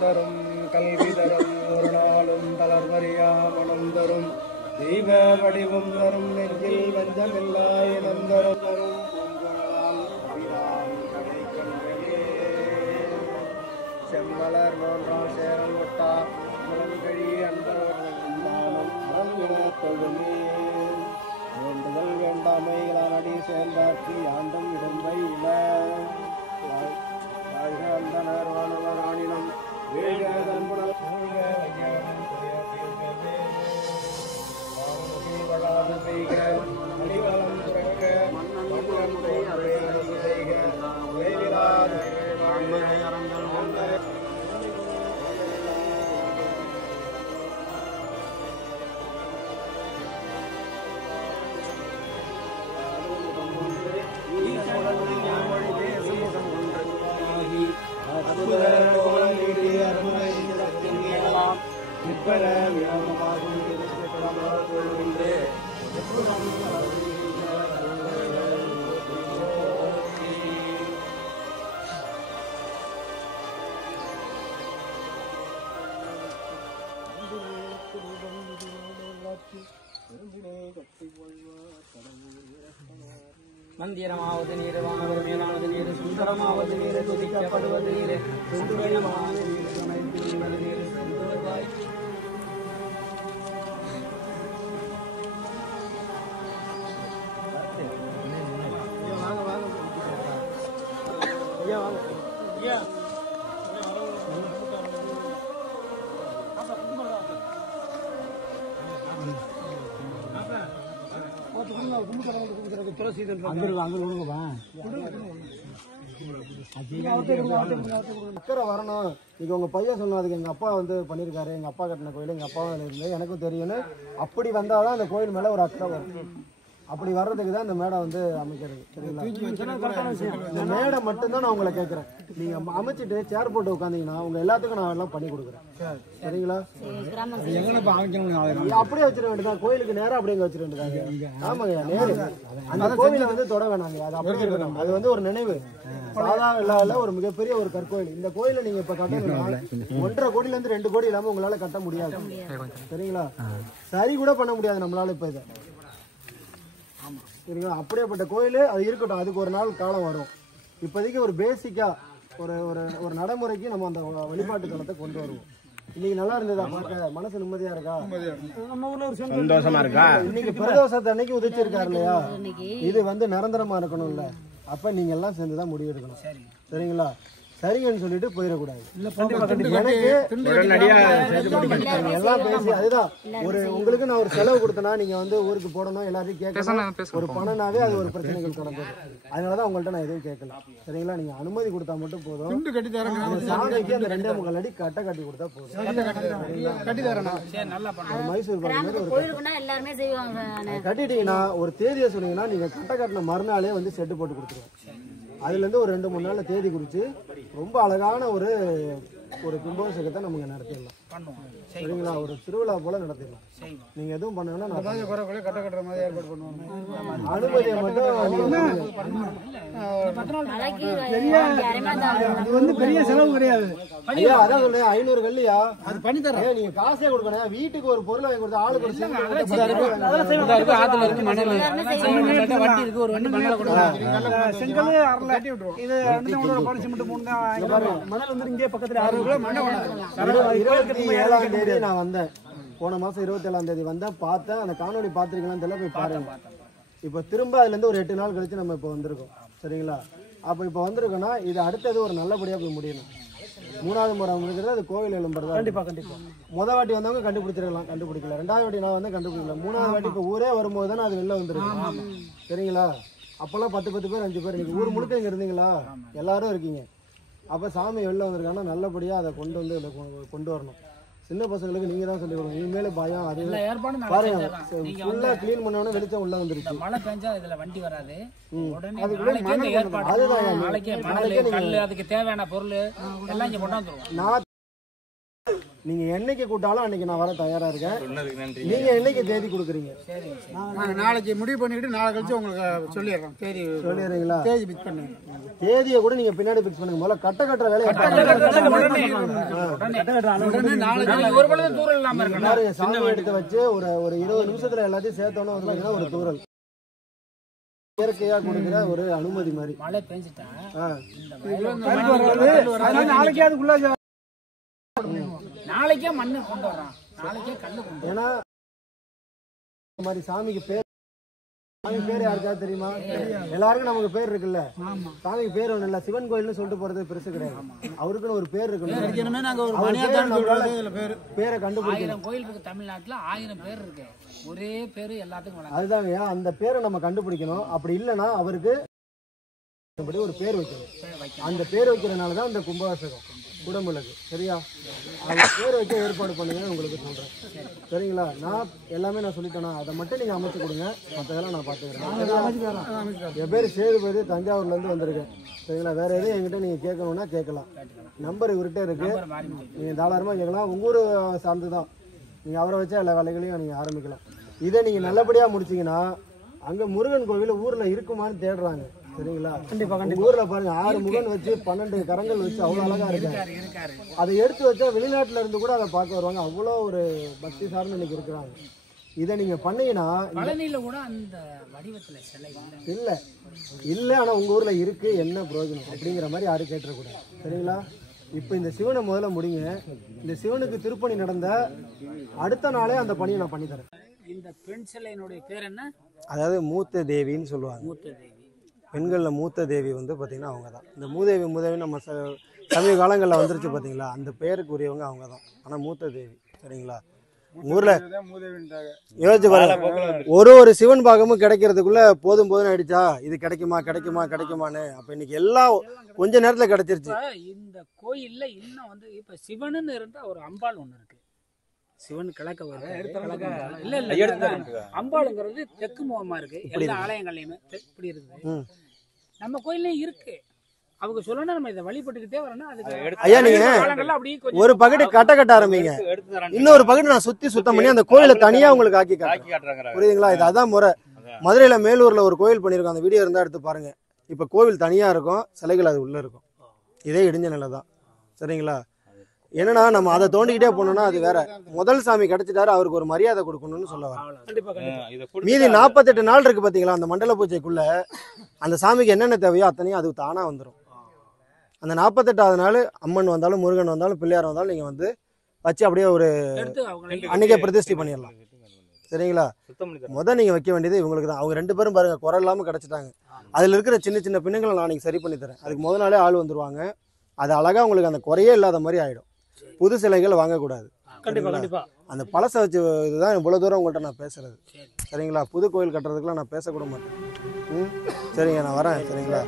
தரும் கல்வி தரும் ஒரு நாளும் தளர்வறியா மனம் தரும் தெய்வ வடிவம் தரும் நெஞ்சில் வஞ்சமில்லா இனம் தரும் தரும் பூங்குழலால் அபிராமி கடை கண்களே செம்மலர் நோன்றால் சேரல் ஒட்டா மலர்கழி அன்பரும் தொழுமே வேண்டுதல் வேண்டாமை இளநடி சேர்ந்தாக்கி ஆண்டும் இடம்பை இல அந்தனர் வானவர் ஆணினம் வேகதன் புனல் சூழ்க வையானம் வளாது செய்க அடிவலம் துறக்க மன்னன் செய்க வேவிலாது மந்திரமாவது நீர் வானவர் மேலானது நீர் சுந்தரமாவது நீர் துதிக்கப்படுவது நீர் சுந்தரமாவது நீர் செல்வதாய் அக்கறை வரணும். இன்னைக்கு உங்க பையன் சொன்னா அதுக்கு எங்க அப்பா வந்து பண்ணிருக்காரு, எங்க அப்பா கட்டின கோயில் எங்க அப்பா இருந்து எனக்கும் தெரியும்னு அப்படி வந்தாதான் அந்த கோயில் மேல ஒரு அக்கறை வரும். அப்படி வர்றதுக்கு தான் இந்த மேடை வந்து அமைக்கிறது. இந்த மேடை மட்டும்தான் நான் உங்களை கேட்கறேன். நீங்க அமைச்சிட்டு சேர் போட்டு உட்காந்தீங்கன்னா உங்க எல்லாத்துக்கும் நான் எல்லாம் பண்ணி கொடுக்குறேன். சரிங்களா? அப்படியே வச்சிட வேண்டியதான். கோயிலுக்கு நேரம் அப்படியே வச்சிட வேண்டியதாங்க. ஆமாங்க, நேரு அந்த கோயிலை வந்து தொட வேணாங்க. அது அப்படியே இருக்கணும். அது வந்து ஒரு நினைவு. சாதா இல்லாத ஒரு மிகப்பெரிய ஒரு கற்கோயில். இந்த கோயிலை நீங்க இப்ப கட்டணும்னா 1.5 கோடியில இருந்து 2 கோடி இல்லாம உங்களால கட்ட முடியாது. சரிங்களா? சரி கூட பண்ண முடியாது நம்மளால இப்ப இதை. சரிங்களா? அப்படியேப்பட்ட கோயில் அது இருக்கட்டும். அதுக்கு ஒரு நாள் காலம் வரும். இப்போதைக்கு ஒரு பேசிக்கா ஒரு ஒரு நடைமுறைக்கு நம்ம அந்த வழிபாட்டு தலத்தை கொண்டு வருவோம். இன்னைக்கு நல்லா இருந்ததா பார்க்க? மனசு நிம்மதியா இருக்கா? சந்தோஷமா இருக்கா? இன்னைக்கு பிரதோஷத்தை அன்னைக்கு உதிச்சிருக்காரு இல்லையா? இது வந்து நிரந்தரமா இருக்கணும்ல. அப்ப நீங்க எல்லாம் சேர்ந்துதான் முடிவு எடுக்கணும். சரிங்களா? சரிங்கன்னு சொல்லிட்டு போயிடக்கூடாது. எல்லாம் பேசி அதுதான் ஒரு உங்களுக்கு நான் ஒரு செலவு கொடுத்தனா நீங்க வந்து ஊருக்கு போடணும், எல்லாத்தையும் கேட்கணும். ஒரு பணனாவே அது ஒரு பிரச்சனைகள் தொடங்குது. அதனாலதான் உங்கள்ட்ட நான் எதுவும் கேட்கல. சரிங்களா? நீங்க அனுமதி கொடுத்தா மட்டும் போதும். சாமிக்கு அந்த 2.25 அடி கட்ட கட்டி கொடுத்தா போதும். மைசூர் கட்டிட்டீங்கன்னா ஒரு தேதியை சொன்னீங்கன்னா நீங்க கட்ட கட்டின மறுநாளே வந்து செட்டு போட்டு கொடுத்துருவோம். அதுல இருந்து ஒரு 2-3 நாள்ல தேதி குறிச்சு ரொம்ப அழகான ஒரு கும்பாபிஷேகத்தை நமக்கு நடத்திடலாம். சரிங்களா? ஒரு திருவிழா போல நடத்திடலாம். நீங்க எதுவும் பண்ணணும்னா கட்ட கட்டுற மாதிரி ஏற்பாடு பண்ணுவாங்க. அனுமதியை மட்டும் பெரிய செலவு கிடையாது. ஐயா அதான் சொல்றேன், 500 கல்லியா அது பண்ணி தரேன். நீங்க காசே கொடுக்கணும். வீட்டுக்கு ஒரு பொருளை வாங்கி கொடுத்தா ஆளுக்கு ஒரு மணல் வந்து இங்கே பக்கத்துல 27ஆம் தேதி நான் வந்தேன். போன மாசம் 27ஆம் தேதி வந்தேன். பார்த்தேன். அந்த காணொலி பார்த்திருக்கீங்களான்னு தெரியல, போய் பாருங்க. இப்போ திரும்ப அதுல இருந்து ஒரு 8 நாள் கழிச்சு நம்ம இப்போ வந்திருக்கோம். சரிங்களா? அப்போ இப்போ வந்திருக்கோம்னா இது அடுத்தது ஒரு நல்லபடியா போய் முடியணும். 3வது முறை முடிக்கிறது அது கோவில் எழும்புறது. கண்டிப்பா முதல் வாட்டி வந்தவங்க கண்டுபிடிச்சிருக்கலாம், கண்டுபிடிக்கல. 2வது வாட்டி நான் வந்து கண்டுபிடிக்கல. 3வது வாட்டி இப்போ ஊரே வரும்போது தானே அது வெளில வந்துருக்கு. சரிங்களா? அப்பெல்லாம் 10 பேர் 5 பேர். நீங்க ஊர் முழுக்க இங்க இருந்தீங்களா? எல்லாரும் இருக்கீங்க. அப்ப சாமி வெளில வந்திருக்காங்கன்னா நல்லபடியா அதை கொண்டு வந்து கொண்டு வரணும். சின்ன பசங்களுக்கு நீங்க தான் சொல்லி கொடுக்கணும். இனிமேல பயம் அது பாருங்க. ஃபுல்லா கிளீன் பண்ணவன வெளிச்சம் உள்ள வந்துருச்சு. மழை பெஞ்சா இதுல வண்டி வராது. அதுதான் அதுக்கு தேவையான பொருள் எல்லாம் இங்க கொண்டாந்துருவோம். நான் நீங்க என்னைக்கு கூட்டாலும் அன்னைக்கு நான் வர தயாரா இருக்கேன். நீங்க என்னைக்கு தேதி கொடுக்குறீங்க? நாளைக்கு முடிவு பண்ணிட்டு நாளை கழிச்சு உங்களுக்கு சொல்லிடுறோம். சொல்லிடுறீங்களா? தேதி பிக்ஸ் பண்ணுங்க. தேதியை கூட நீங்க பின்னாடி பிக்ஸ் பண்ணுங்க. முதல்ல கட்டுற வேலையை சாமி எடுத்து வச்சு ஒரு 20 நிமிஷத்துல எல்லாத்தையும் சேர்த்தோன்னு வந்து ஒரு தூரல் இயற்கையா கொடுக்குற ஒரு அனுமதி மாதிரி. மழை பெஞ்சிட்டா நாளைக்கே அதுக்குள்ள நாளைக்கே மண்ணு கொண்டு வர்றான், நாளைக்கே கல்லு கொண்டு. ஏன்னா இந்த மாதிரி சாமிக்கு பேர் யாருக்காவது தெரியுமா? எல்லாருக்கும் நமக்கு பேர் இருக்குல்ல. சாமிக்கு பேர் ஒண்ணு இல்ல. சிவன் கோயில்னு சொல்லிட்டு போறது பெருசு கிடையாது. அவருக்குன்னு ஒரு பேர் இருக்கணும். பேரை கண்டுபிடிக்கணும். 1000 கோயில் இருக்கு தமிழ்நாட்டுல. 1000 பேர் இருக்கு. ஒரே பேரு எல்லாத்துக்கும். அதுதாங்க, அந்த பேரை நம்ம கண்டுபிடிக்கணும். அப்படி இல்லைன்னா அவருக்கு ஒரு பேர் வைக்கணும். அந்த பேர் வைக்கிறதுனாலதான் அந்த கும்பாபிஷேகம் குடமுழகு. சரியா? அந்த பேர் வைக்க ஏற்பாடு பண்ணுங்க. உங்களுக்கு சொல்றேன். சரிங்களா? நான் எல்லாமே நான் சொல்லிட்டேன்னா அதை மட்டும் நீங்க அமைச்சு கொடுங்க. மற்றதெல்லாம் நான் பார்த்துக்கிறேன். என் பேர் சேதுபதி, தஞ்சாவூர்ல இருந்து வந்திருக்கேன். சரிங்களா? வேற எதுவும் என்கிட்ட நீங்க கேட்கணும்னா கேட்கலாம். நம்பர் இவர்கிட்ட இருக்கு. நீங்க தாராளமா கேட்கலாம். உங்க ஊர் சார்ந்துதான். நீங்க அவரை வச்சா எல்லா வேலைகளையும் நீங்க ஆரம்பிக்கலாம். இதை நீங்க நல்லபடியா முடிச்சீங்கன்னா அங்க முருகன் கோவில் ஊர்ல இருக்குமான்னு தேடுறாங்க. சரிங்களா? கண்டிப்பா. ஊர்ல பாருங்க 6 முகன் வச்சு 12 கரங்கள் வச்சு அவ்வளவு அழகா இருக்காரு. அதை எடுத்து வச்சா வெளிநாட்டுல இருந்து கூட அதை பார்க்க வருவாங்க. அவ்வளோ ஒரு பக்தி சார்ந்து இன்னைக்கு இருக்கிறாங்க. இதை நீங்க பண்ணீங்கன்னா பழனியில கூட அந்த வடிவத்துல சிலை இல்ல ஆனா உங்க ஊர்ல இருக்கு என்ன பிரயோஜனம் அப்படிங்கிற மாதிரி யாரும் கேட்டுறக்கூடாது. சரிங்களா? இப்போ இந்த சிவனை முதல்ல முடிங்க. இந்த சிவனுக்கு திருப்பணி நடந்த அடுத்த நாளே அந்த பணியை நான் பண்ணி தரேன். இந்த பெண் சிலையினுடைய பேர் என்ன? அதாவது மூத்த தேவின்னு சொல்லுவாங்க. மூத்த தேவி. பெண்களில் மூத்த தேவி வந்து பார்த்தீங்கன்னா அவங்க தான். இந்த மூதேவி நம்ம சமீப காலங்களில் வந்துருச்சு பார்த்தீங்களா, அந்த பெயருக்கு உரியவங்க அவங்க தான். ஆனால் மூத்த தேவி. சரிங்களா? ஊர்ல யோசிச்சு பாருங்க, ஒரு சிவன் பாகமும் கிடைக்கிறதுக்குள்ள போதும் ஆயிடுச்சா, இது கிடைக்குமான்னு. அப்ப இன்னைக்கு எல்லாம் கொஞ்ச நேரத்துல கிடைச்சிருச்சு. இந்த கோயில்ல இன்னும் வந்து இப்ப சிவனுன்னு இருந்தா ஒரு அம்பாள் ஒண்ணு இருக்கு. சிவன் கிழக்க இல்ல அம்பாளுங்கிறது தெற்கு முகமா இருக்கு. எல்லா ஆலயங்கள்லயுமே இப்படி இருக்குது. நம்ம கோயில்லயும் இருக்கு. அவங்க சொல்லணும், நம்ம இதை வழிபட்டுக்கிட்டே வரணும். ஐயா நீங்க ஒரு பக்கெட்டு கட்ட ஆரம்பிங்க, இன்னொரு பக்கெட்டு நான் சுத்தம் பண்ணி அந்த கோயிலை தனியா உங்களுக்கு ஆக்கி காட்டுறேன். புரியுதுங்களா? இது அதான் முறை. மதுரையில மேலூர்ல ஒரு கோயில் பண்ணிருக்கோம், அந்த வீடியோ இருந்தா எடுத்து பாருங்க. இப்ப கோவில் தனியா இருக்கும், சிலைகள் அது உள்ள இருக்கும். இதே இடிஞ்ச நிலை தான். சரிங்களா? என்னன்னா நம்ம அதை தோண்டிக்கிட்டே போனோம்னா அது வேற. முதல் சாமி கிடைச்சிட்டாரு, அவருக்கு ஒரு மரியாதை கொடுக்கணும்னு சொல்ல வர. மீதி 48 நாள் இருக்கு பாத்தீங்களா, அந்த மண்டல பூஜைக்குள்ள அந்த சாமிக்கு என்னென்ன தேவையோ அத்தனையும் அது தானா வந்துடும். அந்த 48வது நாள் அம்மன் வந்தாலும் முருகன் வந்தாலும் பிள்ளையார் வந்தாலும் நீங்க வந்து வச்சு அப்படியே ஒரு அன்னைக்கே பிரதிஷ்டை பண்ணிடலாம். சரிங்களா? நீங்க வைக்க வேண்டியது இவங்களுக்கு தான். அவங்க 2 பேரும் பாருங்க குறை இல்லாம கிடைச்சிட்டாங்க. அதுல இருக்கிற சின்ன பின்னங்களை நான் நீங்க சரி பண்ணி தரேன். அதுக்கு முதல் நாளே ஆள் வந்துருவாங்க. அது அழகா உங்களுக்கு அந்த குறையே இல்லாத மாதிரி ஆயிடும். புது சிலைகள் வாங்கக்கூடாது. அந்த பழசை வச்சு இதுதான் இவ்வளவு தூரம் உங்கள்கிட்ட நான் பேசுறது. சரிங்களா? புது கோயில் கட்டுறதுக்குலாம் நான் பேசக்கூட மாட்டேன். சரிங்க, நான் வரேன். சரிங்களா?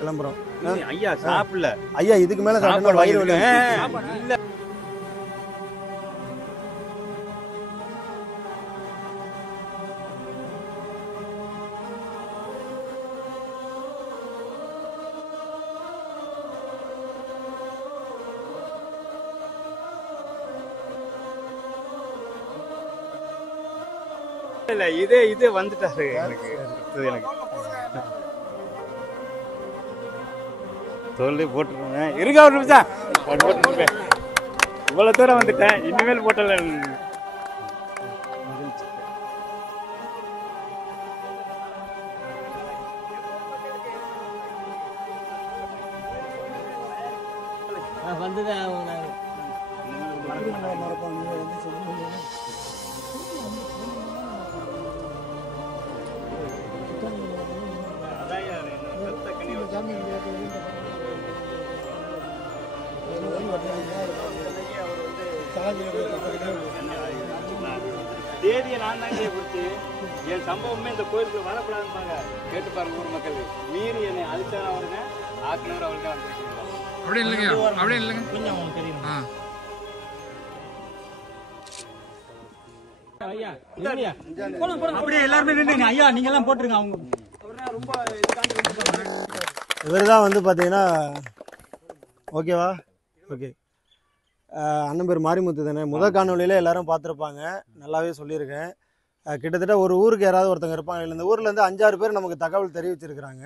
கிளம்புறோம். ஐயா சாப்பிடல. ஐயா இதுக்கு மேல சாப்பிட்டா வயிறு வலி. இல்ல இது வந்துட்டாரு எனக்கு. தோல்வி போட்டுருவேன். இருங்க ஒரு நிமிஷம். போட்டுருக்கேன். இவ்வளவு தூரம் வந்துட்டேன், இனிமேல் போட்டல. வந்துதான் தேதியை நான் தான் குறிச்சு என் சம்பவமே இந்த கோயிலுக்கு வரக்கூடாதுப்பாங்க. கேட்டு பாருங்க ஊர் மக்கள். மீறி என்னை அழிச்சார் அவருங்க, ஆக்கினவர் அவருக்கு தான். அப்படி இல்லைங்க, அப்படி இல்லைங்க. அப்படியே எல்லாருமே நின்றுங்க. ஐயா நீங்க எல்லாம் போட்டுருங்க. அவங்க இவர்தான் வந்து பாத்தீங்கன்னா ஓகேவா? ஓகே. அண்ணன் பேர் மாரிமுத்து தானே. முதல் காணொலியில எல்லாரும் பார்த்துருப்பாங்க, நல்லாவே சொல்லியிருக்கேன். கிட்டத்தட்ட ஒரு ஊருக்கு யாராவது ஒருத்தங்க இருப்பாங்க. இந்த ஊர்ல இருந்து 5-6 பேர் நமக்கு தகவல் தெரிவிச்சிருக்கிறாங்க.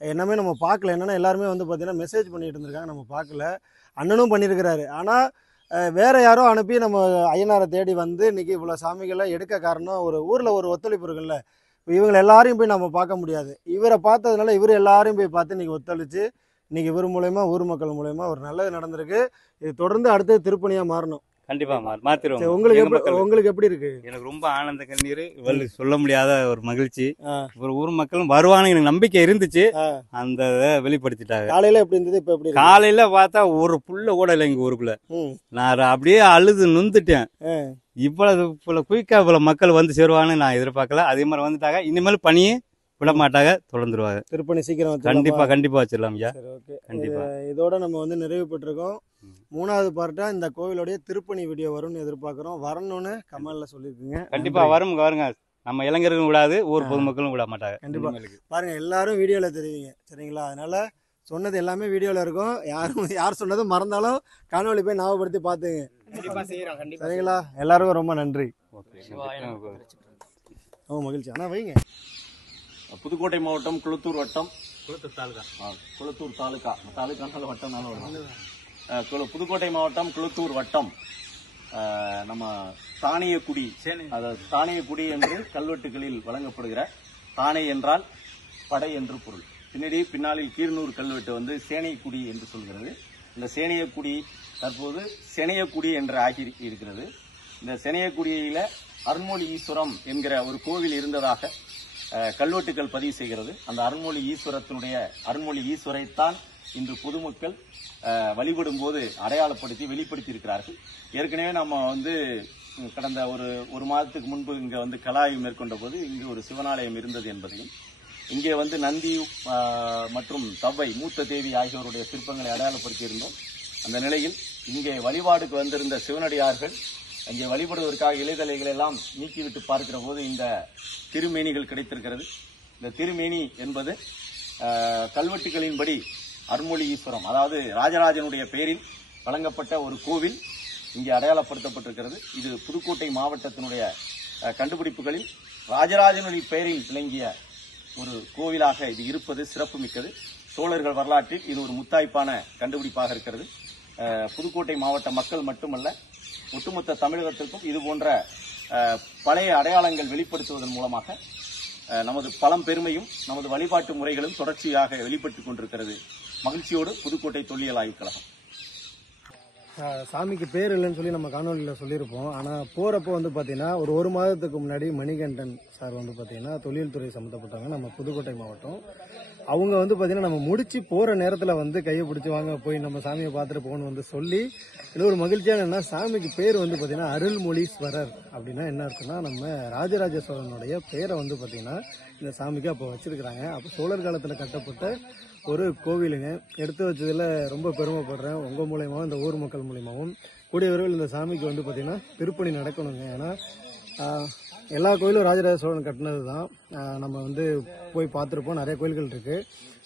என்னமே நம்ம பார்க்கல. என்னன்னா எல்லாருமே வந்து பார்த்தீங்கன்னா மெசேஜ் பண்ணிட்டு இருந்திருக்காங்க, நம்ம பார்க்கல. அண்ணனும் பண்ணியிருக்கிறாரு. ஆனால் வேற யாரோ அனுப்பி நம்ம ஐயனாரை தேடி வந்து இன்னைக்கு இவ்வளோ சாமிகளை எடுக்க காரணம் ஒரு ஊரில் ஒரு ஒத்துழைப்பு இருக்குல்ல. இவங்களை எல்லாரையும் போய் நம்ம பார்க்க முடியாது. இவரை பார்த்ததுனால இவர் எல்லாரையும் போய் பார்த்து இன்னைக்கு ஒத்துழைச்சு இன்னைக்கு இவர் மூலயமா ஊர் மக்கள் மூலயமா ஒரு நல்லது நடந்திருக்கு. இது தொடர்ந்து அடுத்தது திருப்பணியாக மாறணும். கண்டிப்பா மாத்திருவோம். உங்களுக்கு எப்படி இருக்கு? எனக்கு ரொம்ப ஆனந்த கண்ணீர், சொல்ல முடியாத ஒரு மகிழ்ச்சி. ஒரு ஊர் மக்களும் வருவானு எனக்கு நம்பிக்கை இருந்துச்சு. அந்த வெளிப்படுத்திட்டாங்க. காலையில எப்படி இருந்தது, இப்ப எப்படி? காலையில பார்த்தா ஒரு புள்ள கூட இல்லை எங்க ஊருக்குள்ள. நான் அப்படியே அழுது நொந்துட்டேன். இவ்வளவு குயிக்கா இவ்வளவு மக்கள் வந்து சேருவாங்கன்னு நான் எதிர்பார்க்கல. அதே மாதிரி வந்துட்டாங்க. இனிமேல் பணியே விட மாட்டாங்க, தொடர்ந்துருவாங்க. திருப்பணி சீக்கிரம் கண்டிப்பா வச்சிடலாம் ஐயா. கண்டிப்பா. இதோட நம்ம வந்து நிறைவு பெற்றிருக்கோம். 3வது பார்ட்டா இந்த கோவிலுடைய திருப்பணி வீடியோ வரும்னு எதிர்பார்க்கிறோம். வரணும்னு கமெண்ட்ல சொல்லிருக்கீங்க. கண்டிப்பா வருங்க. நம்ம இளைஞர்களும் விடாது, ஊர் பொதுமக்களும் விட மாட்டாங்க. கண்டிப்பா பாருங்க, எல்லாரும் வீடியோல தெரிவிங்க. சரிங்களா? அதனால சொன்னது எல்லாமே வீடியோல இருக்கும். யார் சொன்னதும் மறந்தாலும் காணொலி போய் ஞாபகப்படுத்தி பாத்துங்க. சரிங்களா? எல்லாருக்கும் ரொம்ப நன்றி. மகிழ்ச்சி. ஆனா வைங்க. புதுக்கோட்டை மாவட்டம் குளத்தூர் வட்டம், குளத்தூர் தாலுகா, தாலுகானால வட்டம்னால வரும். புதுக்கோட்டை மாவட்டம் குளத்தூர் வட்டம் நம்ம தானியக்குடி, அதாவது தானியக்குடி என்று கல்வெட்டுகளில் வழங்கப்படுகிற, தானே என்றால் படை என்று பொருள். பின்னாளில் கீரனூர் கல்வெட்டு வந்து சேனைக்குடி என்று சொல்கிறது. இந்த சேனையக்குடி தற்போது செனையக்குடி என்று ஆகி இருக்கிறது. இந்த செனையக்குடியில அருண்மொழி ஈஸ்வரம் என்கிற ஒரு கோவில் இருந்ததாக கல்வெட்டுகள் பதிவு செய்கிறது. அந்த அருண்மொழி ஈஸ்வரைத்தான் இன்று பொதுமக்கள் வழிபடும் போது அடையாளப்படுத்தி வெளிப்படுத்தி இருக்கிறார்கள். ஏற்கனவே நம்ம வந்து கடந்த ஒரு மாதத்துக்கு முன்பு இங்க வந்து கலாய்வு மேற்கொண்ட போது இங்கு ஒரு சிவனாலயம் இருந்தது என்பதையும், இங்கே வந்து நந்தி மற்றும் தவ்வை மூத்த தேவி ஆகியோருடைய சிற்பங்களை அடையாளப்படுத்தி இருந்தோம். அந்த நிலையில் இங்கே வழிபாடுக்கு வந்திருந்த சிவனடியார்கள் இங்கே வழிபடுவதற்காக இலைதலைகள் எல்லாம் நீக்கிவிட்டு பார்க்கிற போது இந்த திருமேனிகள் கிடைத்திருக்கிறது. இந்த திருமேனி என்பது கல்வெட்டுகளின்படி அருண்மொழி ஈஸ்வரம், அதாவது ராஜராஜனுடைய பெயரில் வழங்கப்பட்ட ஒரு கோவில் இங்கே அடையாளப்படுத்தப்பட்டிருக்கிறது. இது புதுக்கோட்டை மாவட்டத்தினுடைய கண்டுபிடிப்புகளில் ராஜராஜனுடைய பெயரில் விளங்கிய ஒரு கோவிலாக இது இருப்பது சிறப்பு மிக்கது. சோழர்கள் வரலாற்றில் இது ஒரு முத்தாய்ப்பான கண்டுபிடிப்பாக இருக்கிறது. புதுக்கோட்டை மாவட்ட மக்கள் மட்டுமல்ல, ஒட்டுமொத்த தமிழகத்திற்கும் இது போன்ற பழைய அடையாளங்கள் வெளிப்படுத்துவதன் மூலமாக நமது பழம்பெருமையும் நமது வழிபாட்டு முறைகளும் தொடர்ச்சியாக வெளிப்பட்டுக் கொண்டிருக்கிறது. மகிழ்ச்சியோடு புதுக்கோட்டை தொல்லியல் ஆய்வுக் கழகம். சாமிக்கு பேர் இல்லைன்னு சொல்லி நம்ம காணொலியில் சொல்லியிருப்போம். ஆனால் போகிறப்போ வந்து பார்த்தீங்கன்னா ஒரு மாதத்துக்கு முன்னாடி மணிகண்டன் சார் வந்து பார்த்தீங்கன்னா தொழில் துறை சம்மந்தப்பட்டவங்க, நம்ம புதுக்கோட்டை மாவட்டம். அவங்க வந்து பார்த்தீங்கன்னா நம்ம முடிச்சு போகிற நேரத்தில் வந்து கையை பிடிச்சி வாங்க போய் நம்ம சாமியை பார்த்துட்டு போகணும்னு வந்து சொல்லி, இன்னொரு மகிழ்ச்சியான என்ன, சாமிக்கு பேர் வந்து பார்த்தீங்கன்னா அருள்மொழீஸ்வரர். அப்படின்னா என்ன இருக்குன்னா, நம்ம ராஜராஜ சோழனுடைய பேரை வந்து பார்த்தீங்கன்னா இந்த சாமிக்கு அப்போ வச்சிருக்கிறாங்க. அப்போ சோழர் காலத்தில் கட்டப்பட்ட ஒரு கோவிலுங்க. எடுத்து வச்சதுல ரொம்ப பெருமைப்படுறேன். உங்க மூலயமாவும் இந்த ஊர் மக்கள் மூலயமாவும் கூடிய விரைவில் இந்த சாமிக்கு வந்து பார்த்தீங்கன்னா திருப்பணி நடக்கணுங்க. ஏன்னா எல்லா கோயிலும் ராஜராஜ சோழன் கட்டினது தான். நம்ம வந்து போய் பார்த்துருப்போம், நிறைய கோயில்கள் இருக்கு.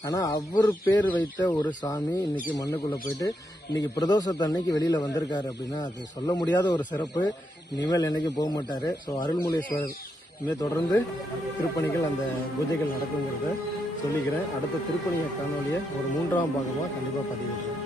ஆனால் அவர் பேர் வைத்த ஒரு சாமி இன்னைக்கு மண்ணுக்குள்ள போயிட்டு இன்னைக்கு பிரதோஷத்து அன்னைக்கு வெளியில வந்திருக்காரு அப்படின்னா அது சொல்ல முடியாத ஒரு சிறப்பு. இனிமேல் என்னைக்கும் போக மாட்டாரு. ஸோ அருள்மொழீஸ்வரர் இனிமேல் தொடர்ந்து திருப்பணிகள், அந்த பூஜைகள் நடக்குங்கிறத சொல்லிக்கிறேன். அடுத்த திருப்பணியை காணொலியை ஒரு 3ஆம் பாகமாக கண்டிப்பாக பதிவிடுறேன்.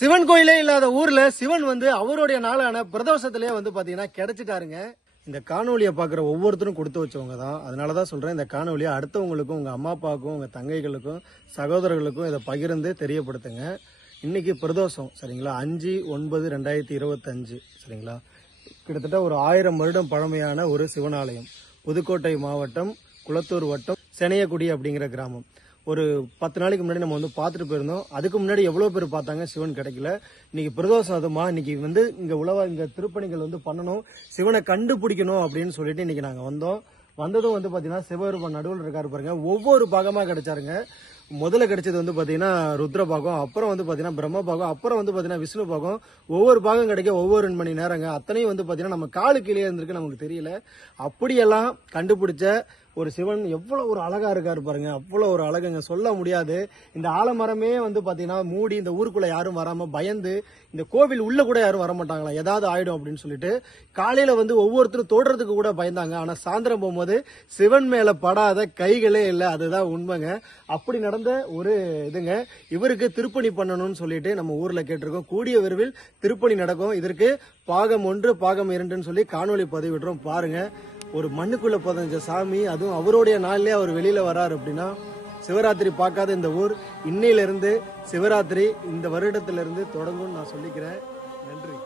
சிவன் கோயிலே இல்லாத ஊர்ல சிவன் வந்து அவருடைய நாளான பிரதோஷத்திலேயே வந்து பாத்தீங்கன்னா கிடைச்சிட்டாருங்க. இந்த காணொலியை பாக்குற ஒவ்வொருத்தரும் கொடுத்து வச்சவங்க தான். அதனாலதான் சொல்றேன், இந்த காணொலியை அடுத்தவங்களுக்கும், உங்க அம்மா அப்பாவுக்கும், உங்க தங்கைகளுக்கும், சகோதரர்களுக்கும் இதை பகிர்ந்து தெரியப்படுத்துங்க. இன்னைக்கு பிரதோஷம் சரிங்களா, 5/9/2025 சரிங்களா. கிட்டத்தட்ட ஒரு 1000 வருடம் பழமையான ஒரு சிவனாலயம். புதுக்கோட்டை மாவட்டம் குளத்தூர் வட்டம் செனையக்குடி அப்படிங்கிற கிராமம். ஒரு 10 நாளைக்கு முன்னாடி நம்ம வந்து பார்த்துட்டு போயிருந்தோம். அதுக்கு முன்னாடி எவ்வளவு பேர் பார்த்தாங்க, சிவன் கிடைக்கல. இன்னைக்கு பிரதோஷம், அதுமா இன்னைக்கு வந்து இங்க திருப்பணிகள் வந்து பண்ணணும், சிவனை கண்டுபிடிக்கணும் அப்படின்னு சொல்லிட்டு இன்னைக்கு நாங்க வந்ததும் வந்து பாத்தீங்கன்னா சிவபெருமான் நடுவில் இருக்காரு பாருங்க. ஒவ்வொரு பாகமா கிடைச்சாருங்க. முதல்ல கிடைச்சது வந்து பாத்தீங்கன்னா ருத்ர பாகம், அப்புறம் வந்து பாத்தீங்கன்னா பிரம்ம பாகம், அப்புறம் வந்து பாத்தீங்கன்னா விஷ்ணு பாகம். ஒவ்வொரு பாகம் கிடைக்க ஒவ்வொரு மணி நேரங்க. அத்தனையும் வந்து பாத்தீங்கன்னா நம்ம காலு கீழே இருந்திருக்கு, நமக்கு தெரியல. அப்படியெல்லாம் கண்டுபிடிச்ச ஒரு சிவன் எவ்வளவு ஒரு அழகா இருக்காரு பாருங்க. அவ்வளவு ஒரு அழகுங்க, சொல்ல முடியாது. இந்த ஆலமரமே வந்து பாத்தீங்கன்னா மூடி இந்த ஊருக்குள்ள யாரும் வராம பயந்து, இந்த கோவில் உள்ள கூட யாரும் வரமாட்டாங்களா, ஏதாவது ஆயிடும் அப்படின்னு சொல்லிட்டு காலையில வந்து ஒவ்வொருத்தரும் தோடுறதுக்கு கூட பயந்தாங்க. ஆனா சாயந்தரம் போகும்போது சிவன் மேல படாத கைகளே இல்லை, அதுதான் உண்மைங்க. அப்படி நடந்த ஒரு இதுங்க. இவருக்கு திருப்பணி பண்ணணும்னு சொல்லிட்டு நம்ம ஊர்ல கேட்டிருக்கோம். கூடிய விரைவில் திருப்பணி நடக்கும். இதற்கு பாகம் 1 பாகம் 2 சொல்லி காணொலி பதிவிடுறோம் பாருங்க. ஒரு மண்ணுக்குள்ள புதைஞ்ச சாமி, அதுவும் அவருடைய நாள்லயே அவர் வெளியில வராரு அப்படின்னா, சிவராத்திரி பார்க்காத இந்த ஊர் இன்னையிலிருந்து சிவராத்திரி இந்த வருடத்திலிருந்து தொடங்கும்னு நான் சொல்லிக்கிறேன். நன்றி.